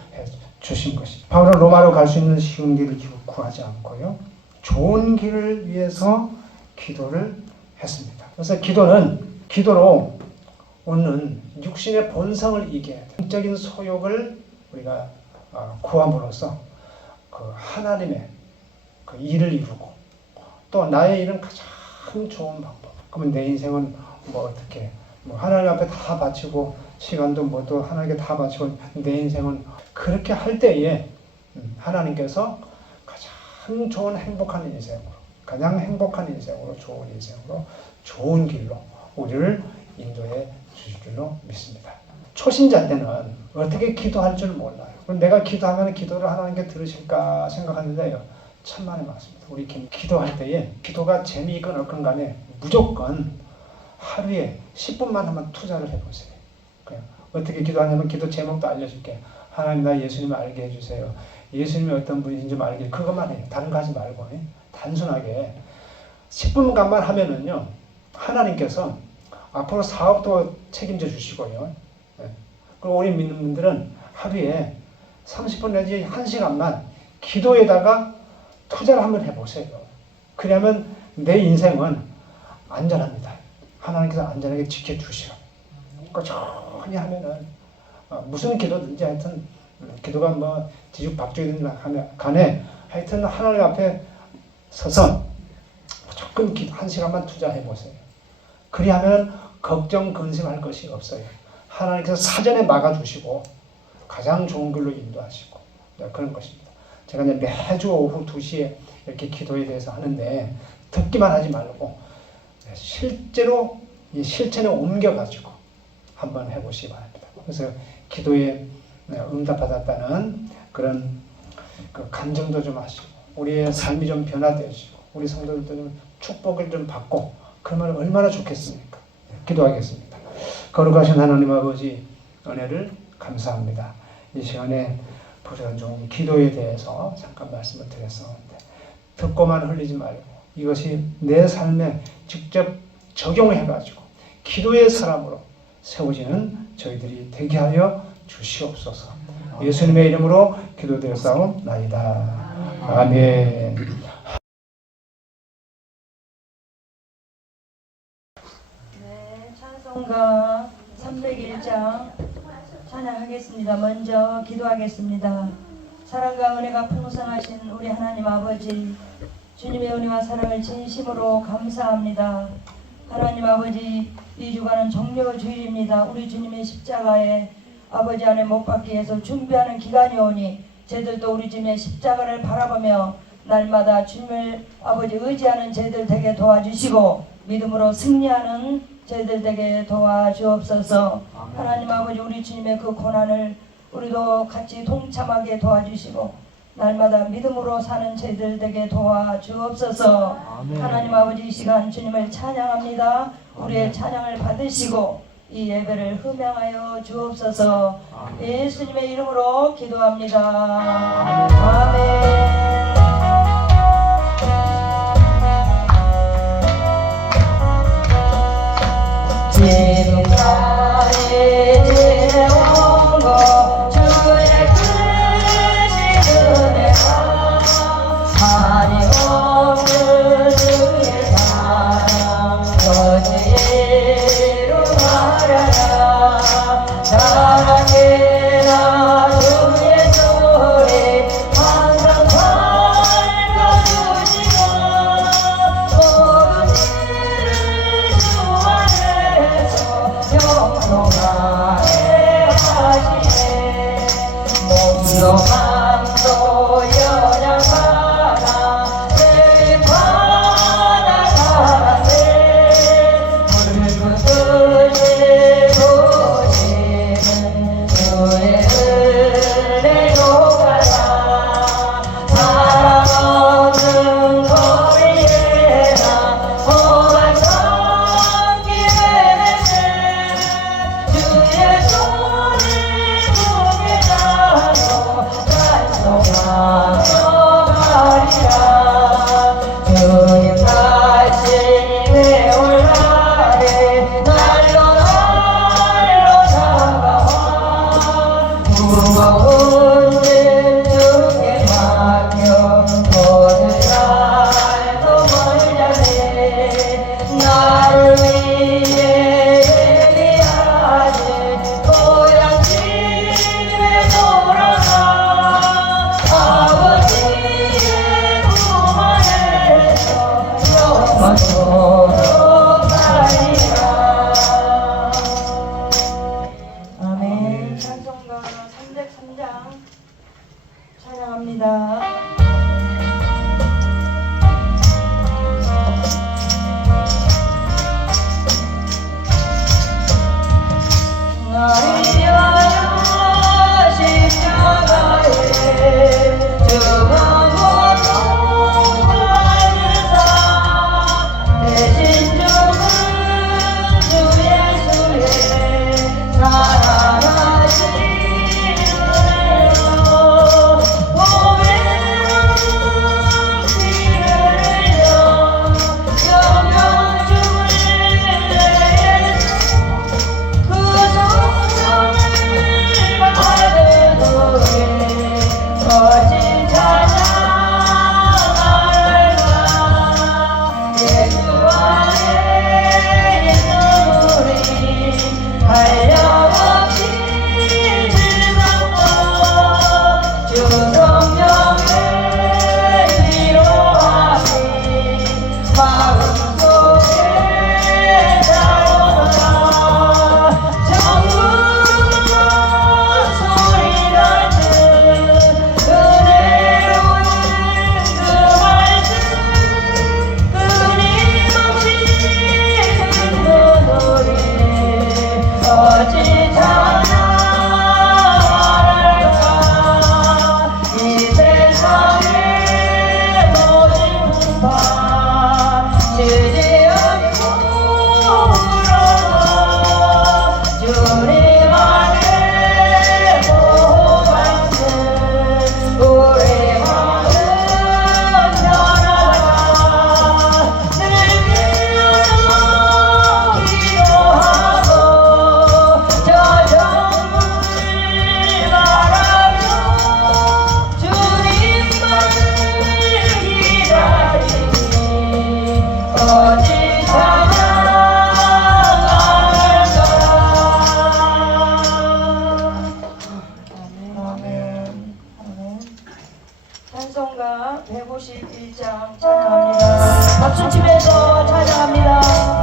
해주신 것이. 바울은 로마로 갈 수 있는 쉬운 길을 구하지 않고요. 좋은 길을 위해서 기도를 했습니다. 그래서 기도로 오는 육신의 본성을 이겨야 돼요. 영적인 소욕을 우리가 구함으로써 그 하나님의 그 일을 이루고 또 나의 일은 가장 좋은 방법. 그러면 내 인생은 뭐 어떻게 하나님 앞에 다 바치고 시간도 뭐도 하나님께 다 바치고 내 인생은 그렇게 할 때에 하나님께서 가장 좋은 행복한 인생으로 가장 행복한 인생으로 좋은 인생으로 좋은 길로 우리를 인도해 주실 줄로 믿습니다. 초신자 때는 어떻게 기도할 줄 몰라요. 내가 기도하면 기도를 하나님께 들으실까 생각하는데요. 천만에 맞습니다. 우리 기도할 때에 기도가 재미있건 없건 간에 무조건 하루에 10분만 한번 투자를 해보세요. 그냥 어떻게 기도하냐면 기도 제목도 알려줄게. 하나님 나 예수님을 알게 해주세요. 예수님이 어떤 분인지 좀 알게 그것만 해요. 다른 거 하지 말고 단순하게 10분간만 하면은요 하나님께서 앞으로 사업도 책임져 주시고요. 그리고 우리 믿는 분들은 하루에 30분 내지 1시간만 기도에다가 투자를 한번 해보세요. 그러면 내 인생은 안전합니다. 하나님께서 안전하게 지켜주시오. 꾸준히 하면은 무슨 기도든지 하여튼 기도가 뭐 뒤죽박죽이든지 간에 하여튼 하나님 앞에 서서 조금 1시간만 투자해보세요. 그리하면 걱정 근심할 것이 없어요. 하나님께서 사전에 막아주시고 가장 좋은 길로 인도하시고 그런 것입니다. 제가 이제 매주 오후 2시에 이렇게 기도에 대해서 하는데 듣기만 하지 말고 실제로 이 실천에 옮겨가지고 한번 해보시기 바랍니다. 그래서 기도에 응답받았다는 그런 그 감정도 좀 하시고 우리의 삶이 좀 변화되어지고 우리 성도들도 좀 축복을 좀 받고 그러면 얼마나 좋겠습니까? 기도하겠습니다. 거룩하신 하나님 아버지 은혜를 감사합니다. 이 시간에 부족한 좀 기도에 대해서 잠깐 말씀을 드렸었는데 듣고만 흘리지 말고 이것이 내 삶에 직접 적용해가지고 기도의 사람으로 세워지는 저희들이 되게 하여 주시옵소서. 예수님의 이름으로 기도드렸사옵나이다. 아멘. 네, 찬송가 301장 찬양하겠습니다. 먼저 기도하겠습니다. 사랑과 은혜가 풍성하신 우리 하나님 아버지, 주님의 은혜와 사랑을 진심으로 감사합니다. 하나님 아버지, 이 주간은 종료주일입니다. 우리 주님의 십자가에 아버지 안에 못 박기 위해서 준비하는 기간이 오니 저희들도 우리 주님의 십자가를 바라보며 날마다 주님을 아버지 의지하는 저희들 되게 도와주시고 믿음으로 승리하는 저희들 되게 도와주옵소서. 하나님 아버지, 우리 주님의 그 고난을 우리도 같이 동참하게 도와주시고 날마다 믿음으로 사는 저희들 되게 도와주옵소서. 아멘. 하나님 아버지, 이 시간 주님을 찬양합니다. 우리의 찬양을 받으시고 이 예배를 흠양하여 주옵소서. 예수님의 이름으로 기도합니다. 아멘. 지금까지 지내온 것 주의 크신 은혜가 한이 없는 주의 사랑 거지로 말하라. 사랑해라 주의 소리 항상 151장 찬양합니다. 박수 치면서 찬양합니다.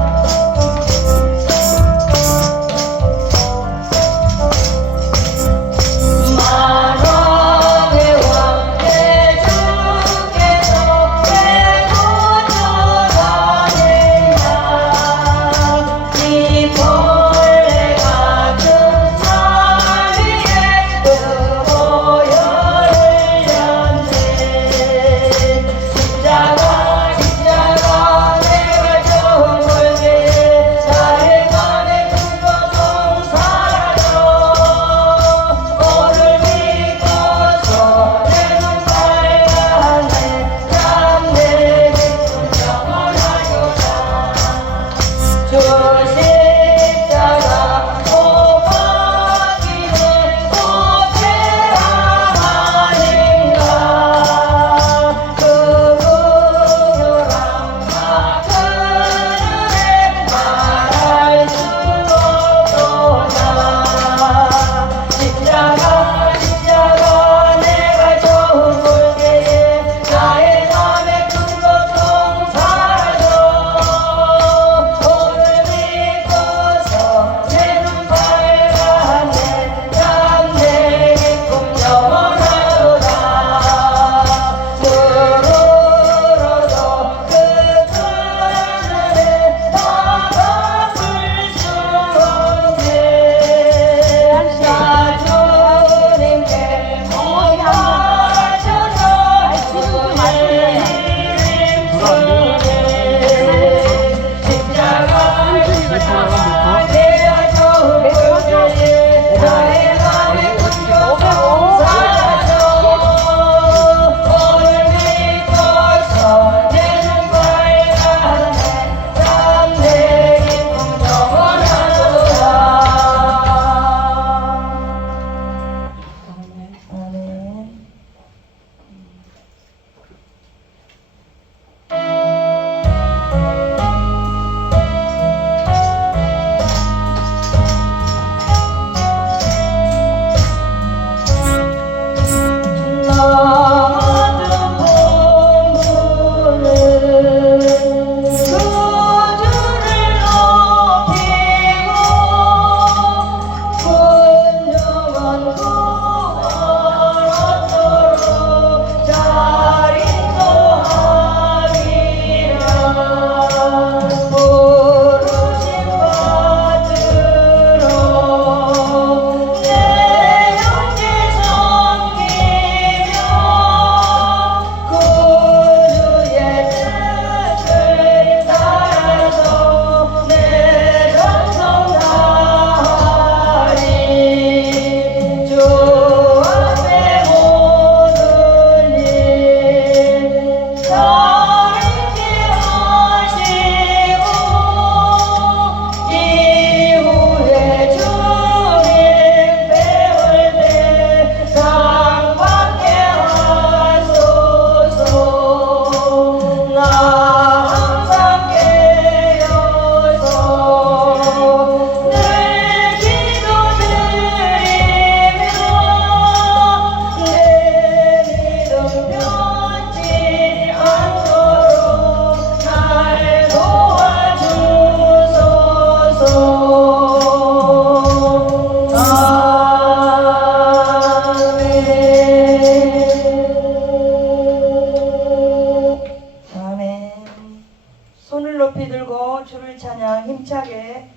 힘차게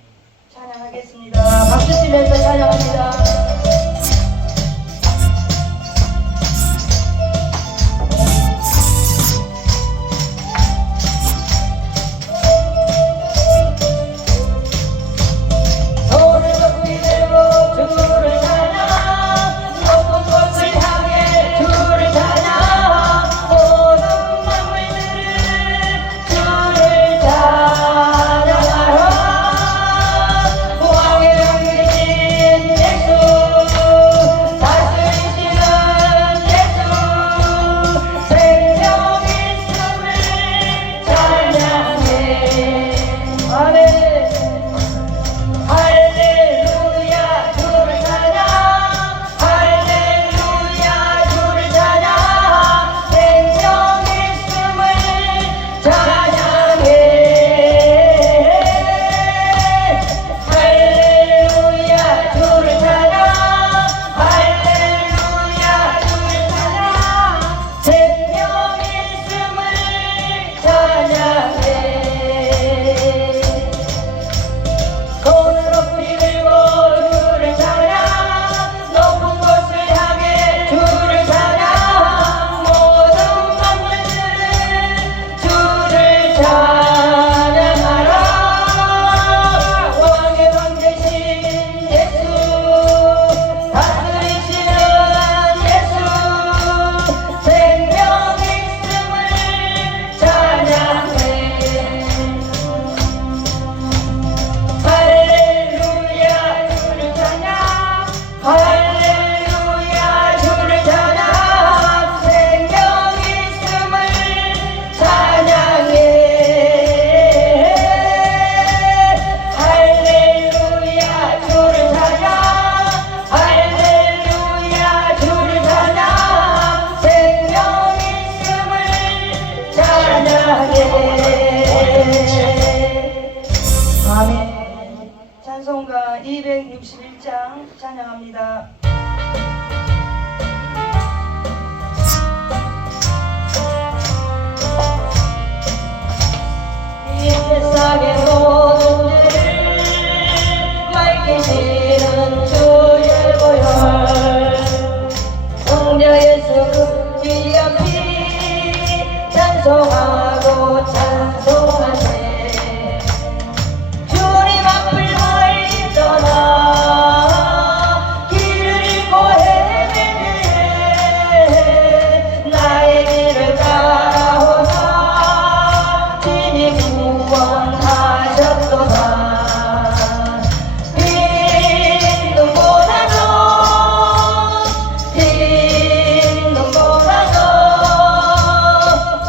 찬양하겠습니다. 박수 치면서 찬양합니다. 왕의 왕이신 예수 찬송가 261장 찬양합니다. 이 세상의 모든 죄를 맑게 지는 주의 보혈 성자 예수 그 귀한 피 찬송하고 찬송하세. 주님 앞을 멀리 떠나 길을 잃고 헤매네 나의 길을 따라오사 주님 구원하셨도다. 빈 눈보다도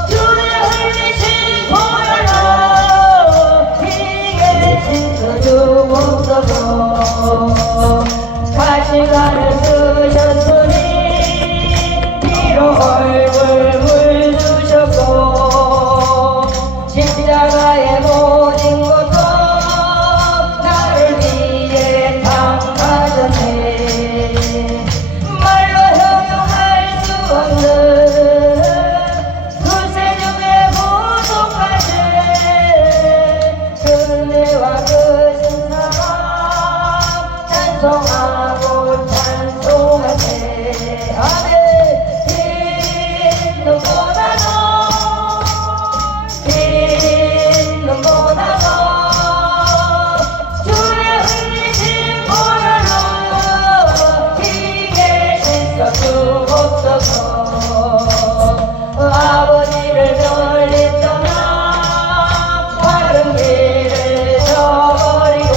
주의 흘리신 보혈로 피게 씻어주옵소서. 가시관을 쓰셨으니 피로 얼굴 물주셨고 십자가의 모든 것도 나를 위해 당하셨네. 말로 형용할 수 없는 그 세력의 고통까지 그 은혜와 그 신사랑 찬송하고 찬송하세. 아멘. 빈 눈보다도 주의 흘리신 보혈로 피게 씻어주옵소서. 아버지를 멀리 떠나 다른 길을 저버리고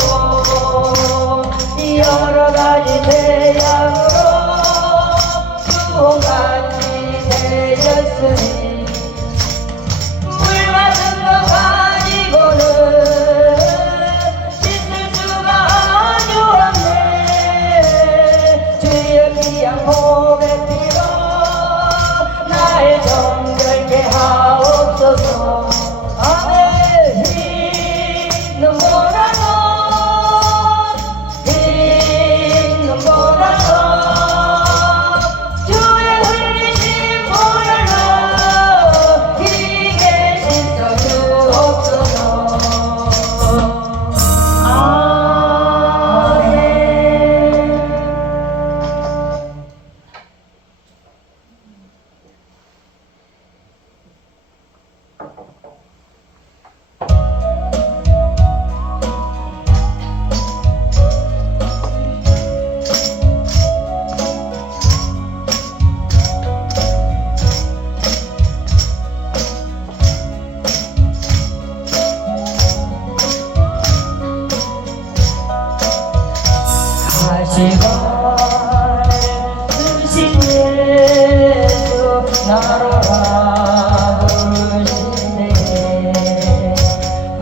여러 가지 대양으로 수홍같이 되었으니 물 같은 것 가지고는 씻을 수가 아니었네. 주의 귀한 보배 피로 나를 정결케 하옵소서. 아멘. 흰 눈보다도 주의 흘리신 보혈로 피게 씻어주옵소서. 아멘. 가시관 쓰신 예수 나로라 부르시네.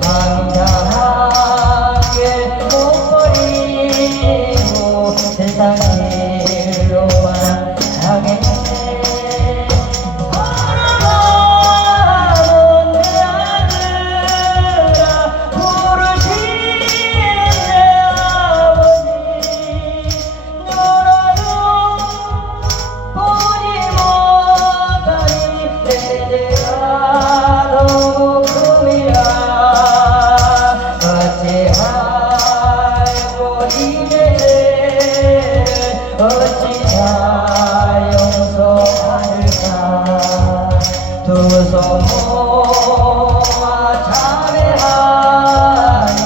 황당하게 못 버리고 세상 일로만 하겠네. 사랑하는 내 아들아 부르시네. 아버지 보지 못하니 내 죄가 너무 큼이라. 어찌하고 이 죄를 어찌 다 용서하일까. 두 손 모아 참회하니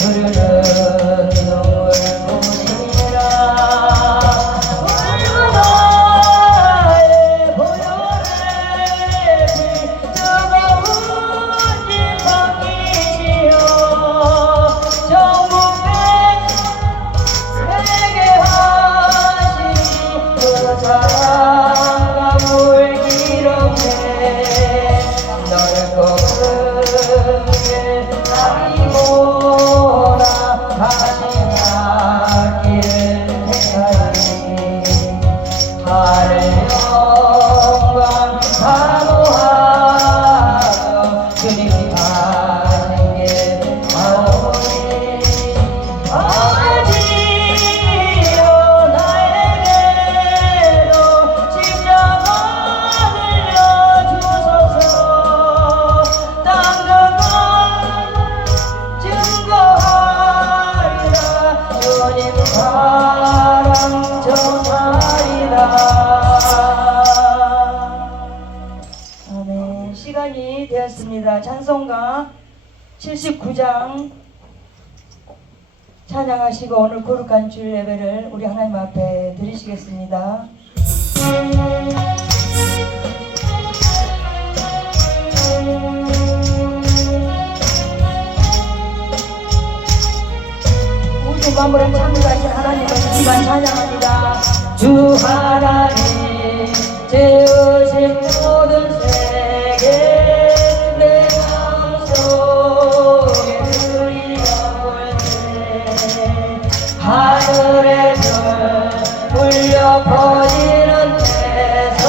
흐르는 눈물뿐이라. 사랑과 물기롭네. 너를 꼭 시작이 되었습니다. 찬송가 79장 찬양하시고 오늘 거룩한 주일 예배를 우리 하나님 앞에 드리시겠습니다. 우주 만물을 창조하신 하나님을 기반 찬양합니다. 주 하나님 지으신 모든 세계 내 마음속에 그리워올 때 하늘의 별 울려 퍼지는 데서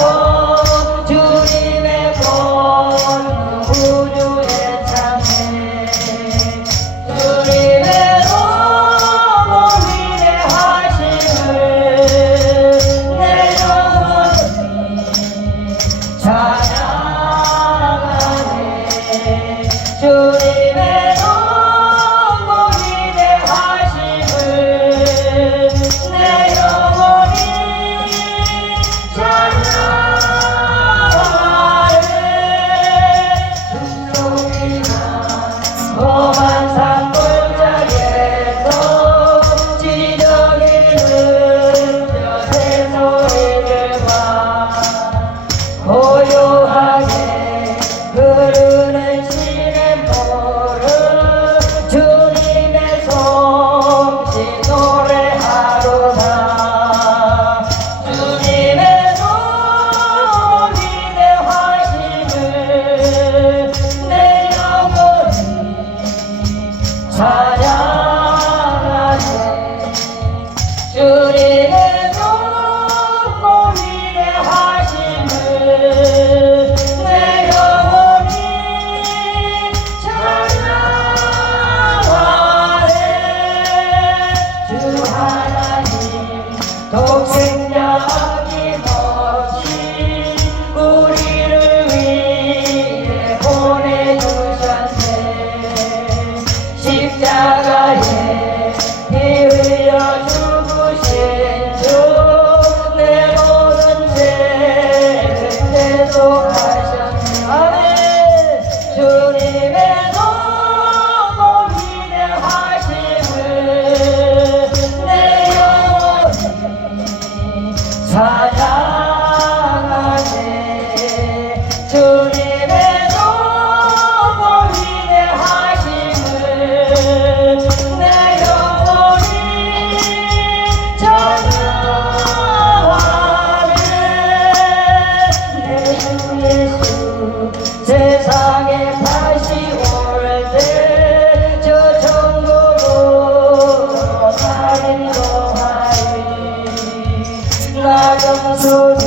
주님의 권능 우주에 찬해 주님의 너무 위대하심을 내 영혼이 찬양하네 주님의 너무 위대하심을 내 영혼이 찬양하네 험한 산골짜기에서 지저귀는 저 새소리들과 고요하게 흐르는 시냇물을 주님의 솜씨 노래하로다 주님의 너무 위대하심을 내 영혼이 찬양하네 주님의 너무 위대하심을 내 영혼이 찬양하네 주 하나님 독생자 아낌없이 우리를 위해 보내주셨네 십자가에 피 흘려 죽으신 주 내 모든 죄를 대속하셨네 아멘 주님의 너무 위대하심을 내 영혼이 찬양하네 주님의 너무 위대하심을 내 영혼이 찬양하네 내 주 예수 세상에 다시 올 때 저 천국으로 살인도하리 낮은 소리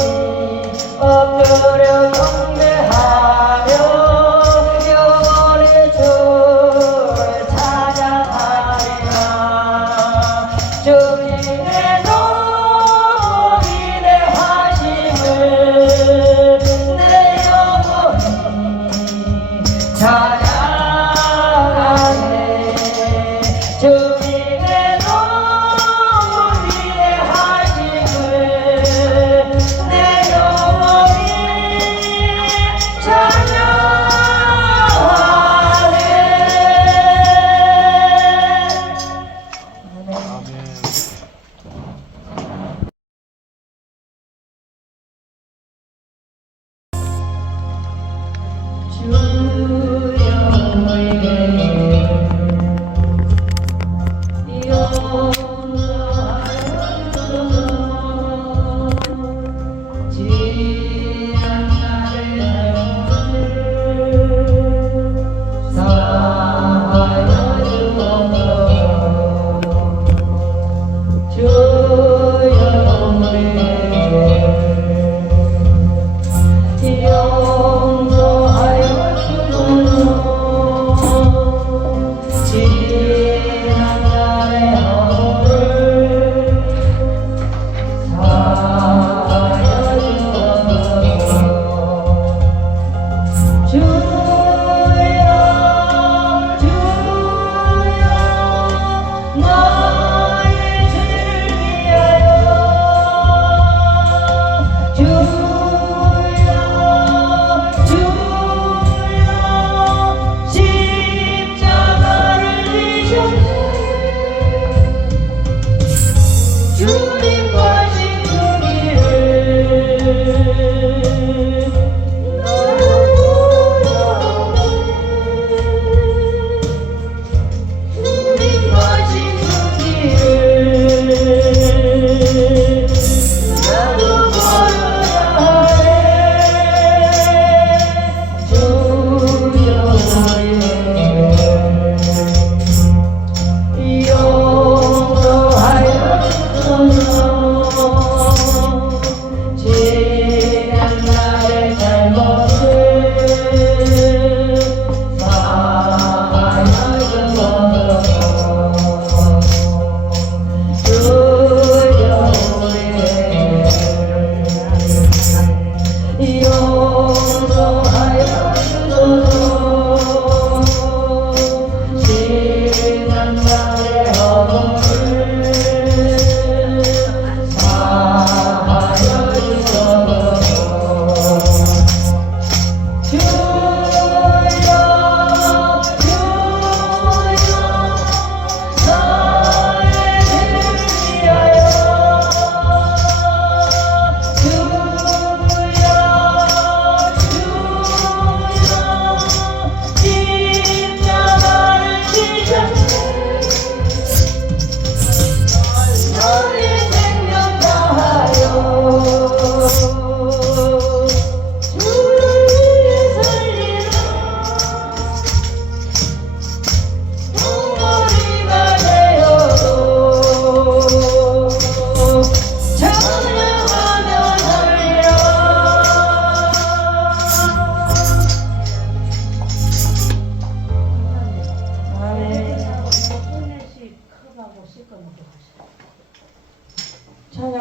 엎드려 경배하며 영원히 주를 찬양하리라 주님의 너무 위대하심을 내 영혼이 찬양하네 주님의 너무 위대하심을 내 영혼이 찬양하네 아멘. 아멘.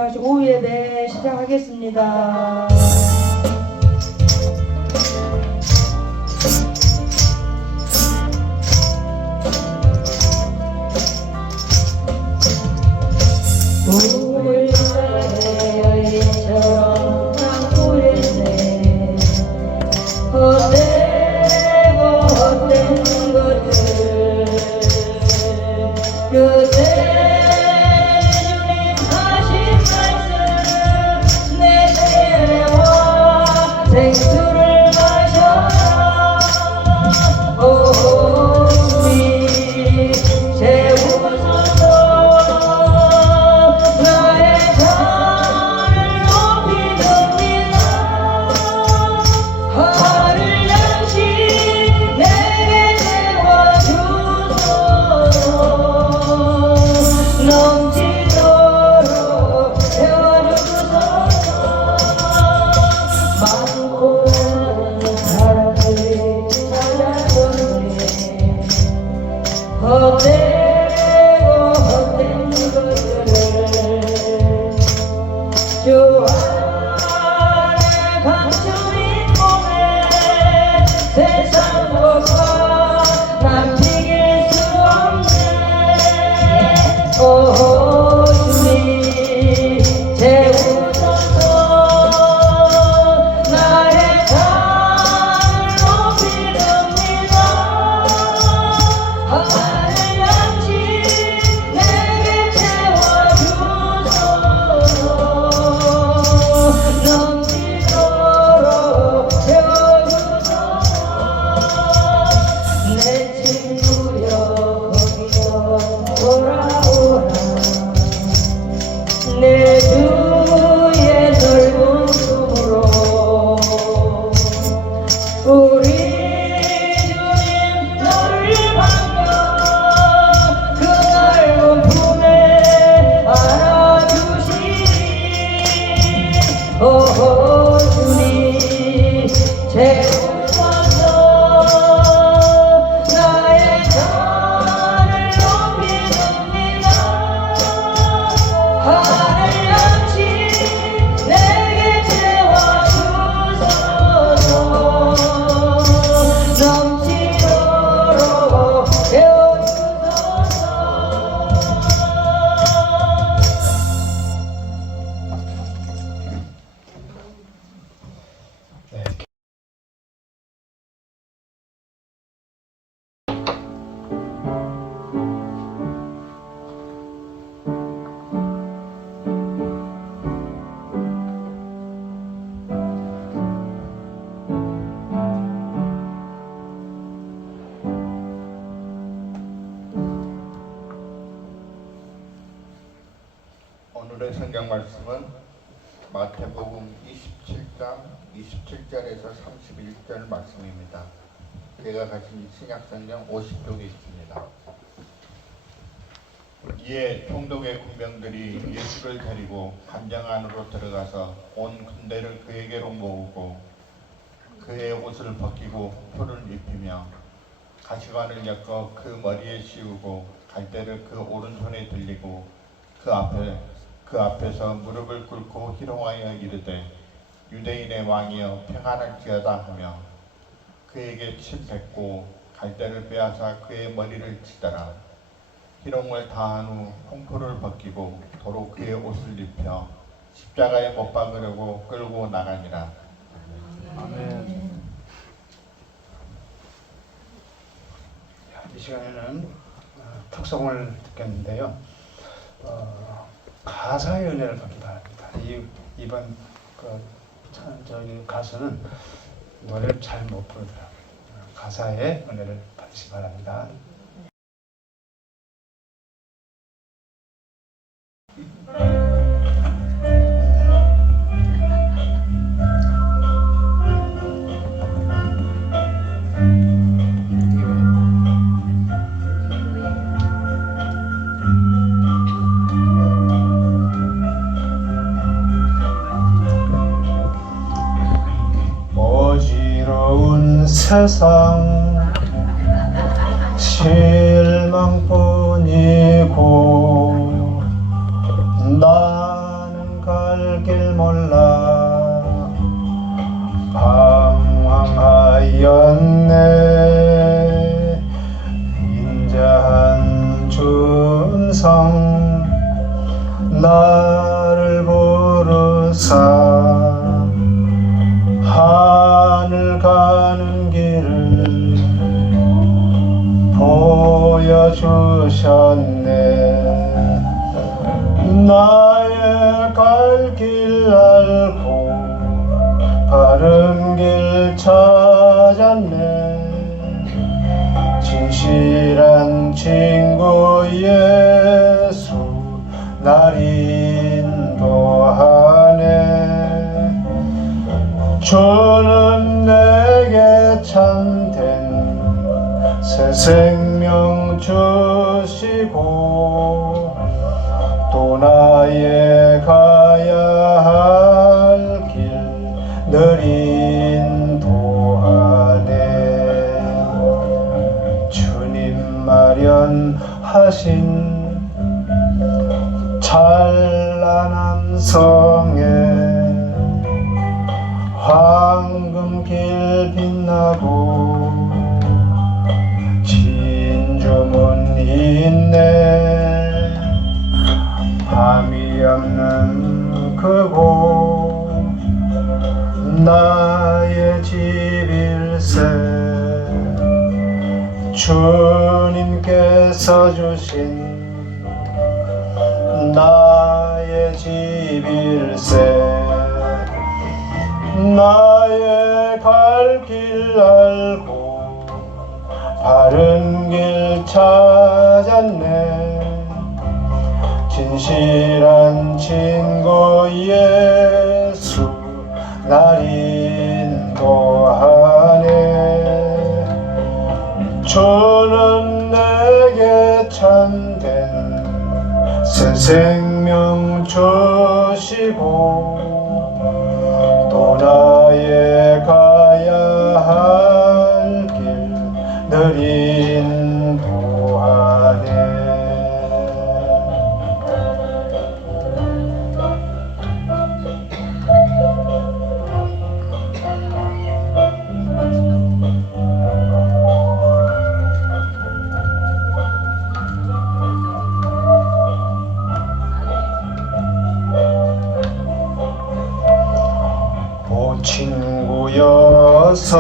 진행하실 오후 예배 시작하겠습니다. 우물가의 여인처럼 낭구했네. 헛되고 헛된 것들 그대 주님 하신 말씀 내 때와 생수를 마셔라. 오 주님 재우소서. 나의 잔을 높이옵니다. 하늘 양식 내게 채워주소서. 넘치도록 채워주소서. 많고 많은 사람들이 찾아오네. 헛되고 헛된 것들을 주 안에 감추인 몸에 세상 것과 남기길 수 없네. 오 주님 재우소서. 나의 잔을 높이옵니다. 하늘 양식 내게 채워주소서. 넘치도록 채워주소서. 내 친구여 거기서 돌아오라. 내 주의 넓은 품으로 우리 주님 너를 반겨 그 넓은 품에 안아주시니. 오 주님 재우소서. 나의 잔을 높이옵니다. 하늘 양식 내게 채워주소서. 넘치도록 채워주소서. 네. 오늘의 성경 말씀은 마태복음 27장 27절에서 31절 말씀입니다. 제가 가진 신약성경 50쪽에 있습니다. 이에 총독의 군병들이 예수를 데리고 관장 안으로 들어가서 온 군대를 그에게로 모으고 그의 옷을 벗기고 표를 입히며 가시관을 엮어 그 머리에 씌우고 갈대를 그 오른손에 들리고 그 앞에서 무릎을 꿇고 희롱하여 이르되 유대인의 왕이여 평안할지어다 하며 그에게 침 뱉고 갈대를 빼앗아 그의 머리를 치더라. 희롱을 다한 후 홍포를 벗기고 도로 그의 옷을 입혀 십자가에 못 박으려고 끌고 나가니라. 아멘. 이 시간에는 특송을 듣겠는데요. 가사의 은혜를 받기 바랍니다. 이번 저기 가수는 노래를 잘 못 부르더라고요. 가사의 은혜를 받으시기 바랍니다. 어지러운 세상 실망뿐이고 나는 갈 길 몰라 방황하였네. 인자한 준성 나를 부르사 하늘 가는 길을 보여주셨네. 나의 갈 길 알고 바른 길 찾았네. 진실한 친구 예수 날 인도하네. 주는 내게 참된 새 생명 주시고 또 나의 가야 할 길 늘 인도하네. 주님 마련하신 찬란한 성에 황금길 빛나고 진주문 있네. 밤이 없는 그곳 나의 집일세. 주님께서 주신 나의 집일세. 나의 갈 길 알고 바른 길 찾았네. 진실한 친구 예수 날 인도하네. 주는 내게 참된 새 생명 주시고 또 나의 가야 할 길 늘 인도하네. 친구여서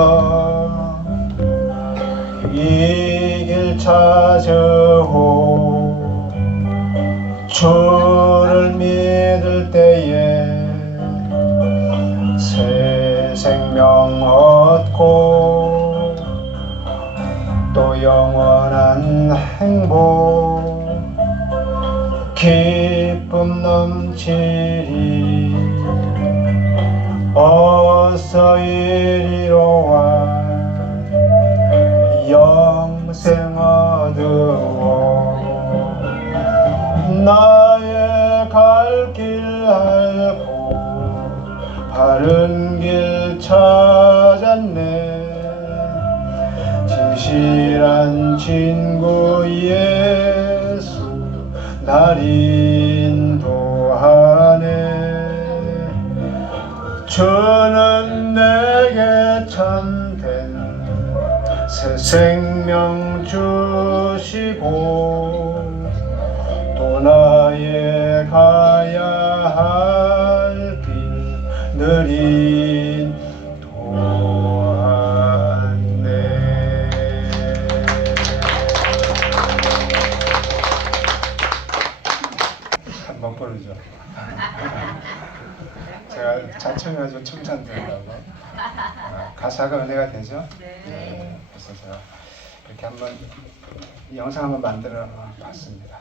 이 길 찾으오. 주를 믿을 때에 새 생명 얻고 또 영원한 행복 기쁨 넘치리. 어서 이리로 와 영생 얻으오. 나의 갈 길 알고 바른 길 찾았네. 진실한 친구 예수 날 인도하네. 주는 내게 참된 새 생명 주시고 또 나의 가야 할 길 늘 인도하네. 한번 부르죠. 제가 자청해가지고 칭찬드린다고. 가사가 은혜가 되죠? 네. 그래서 제가 이렇게 한번 영상 한번 만들어 봤습니다.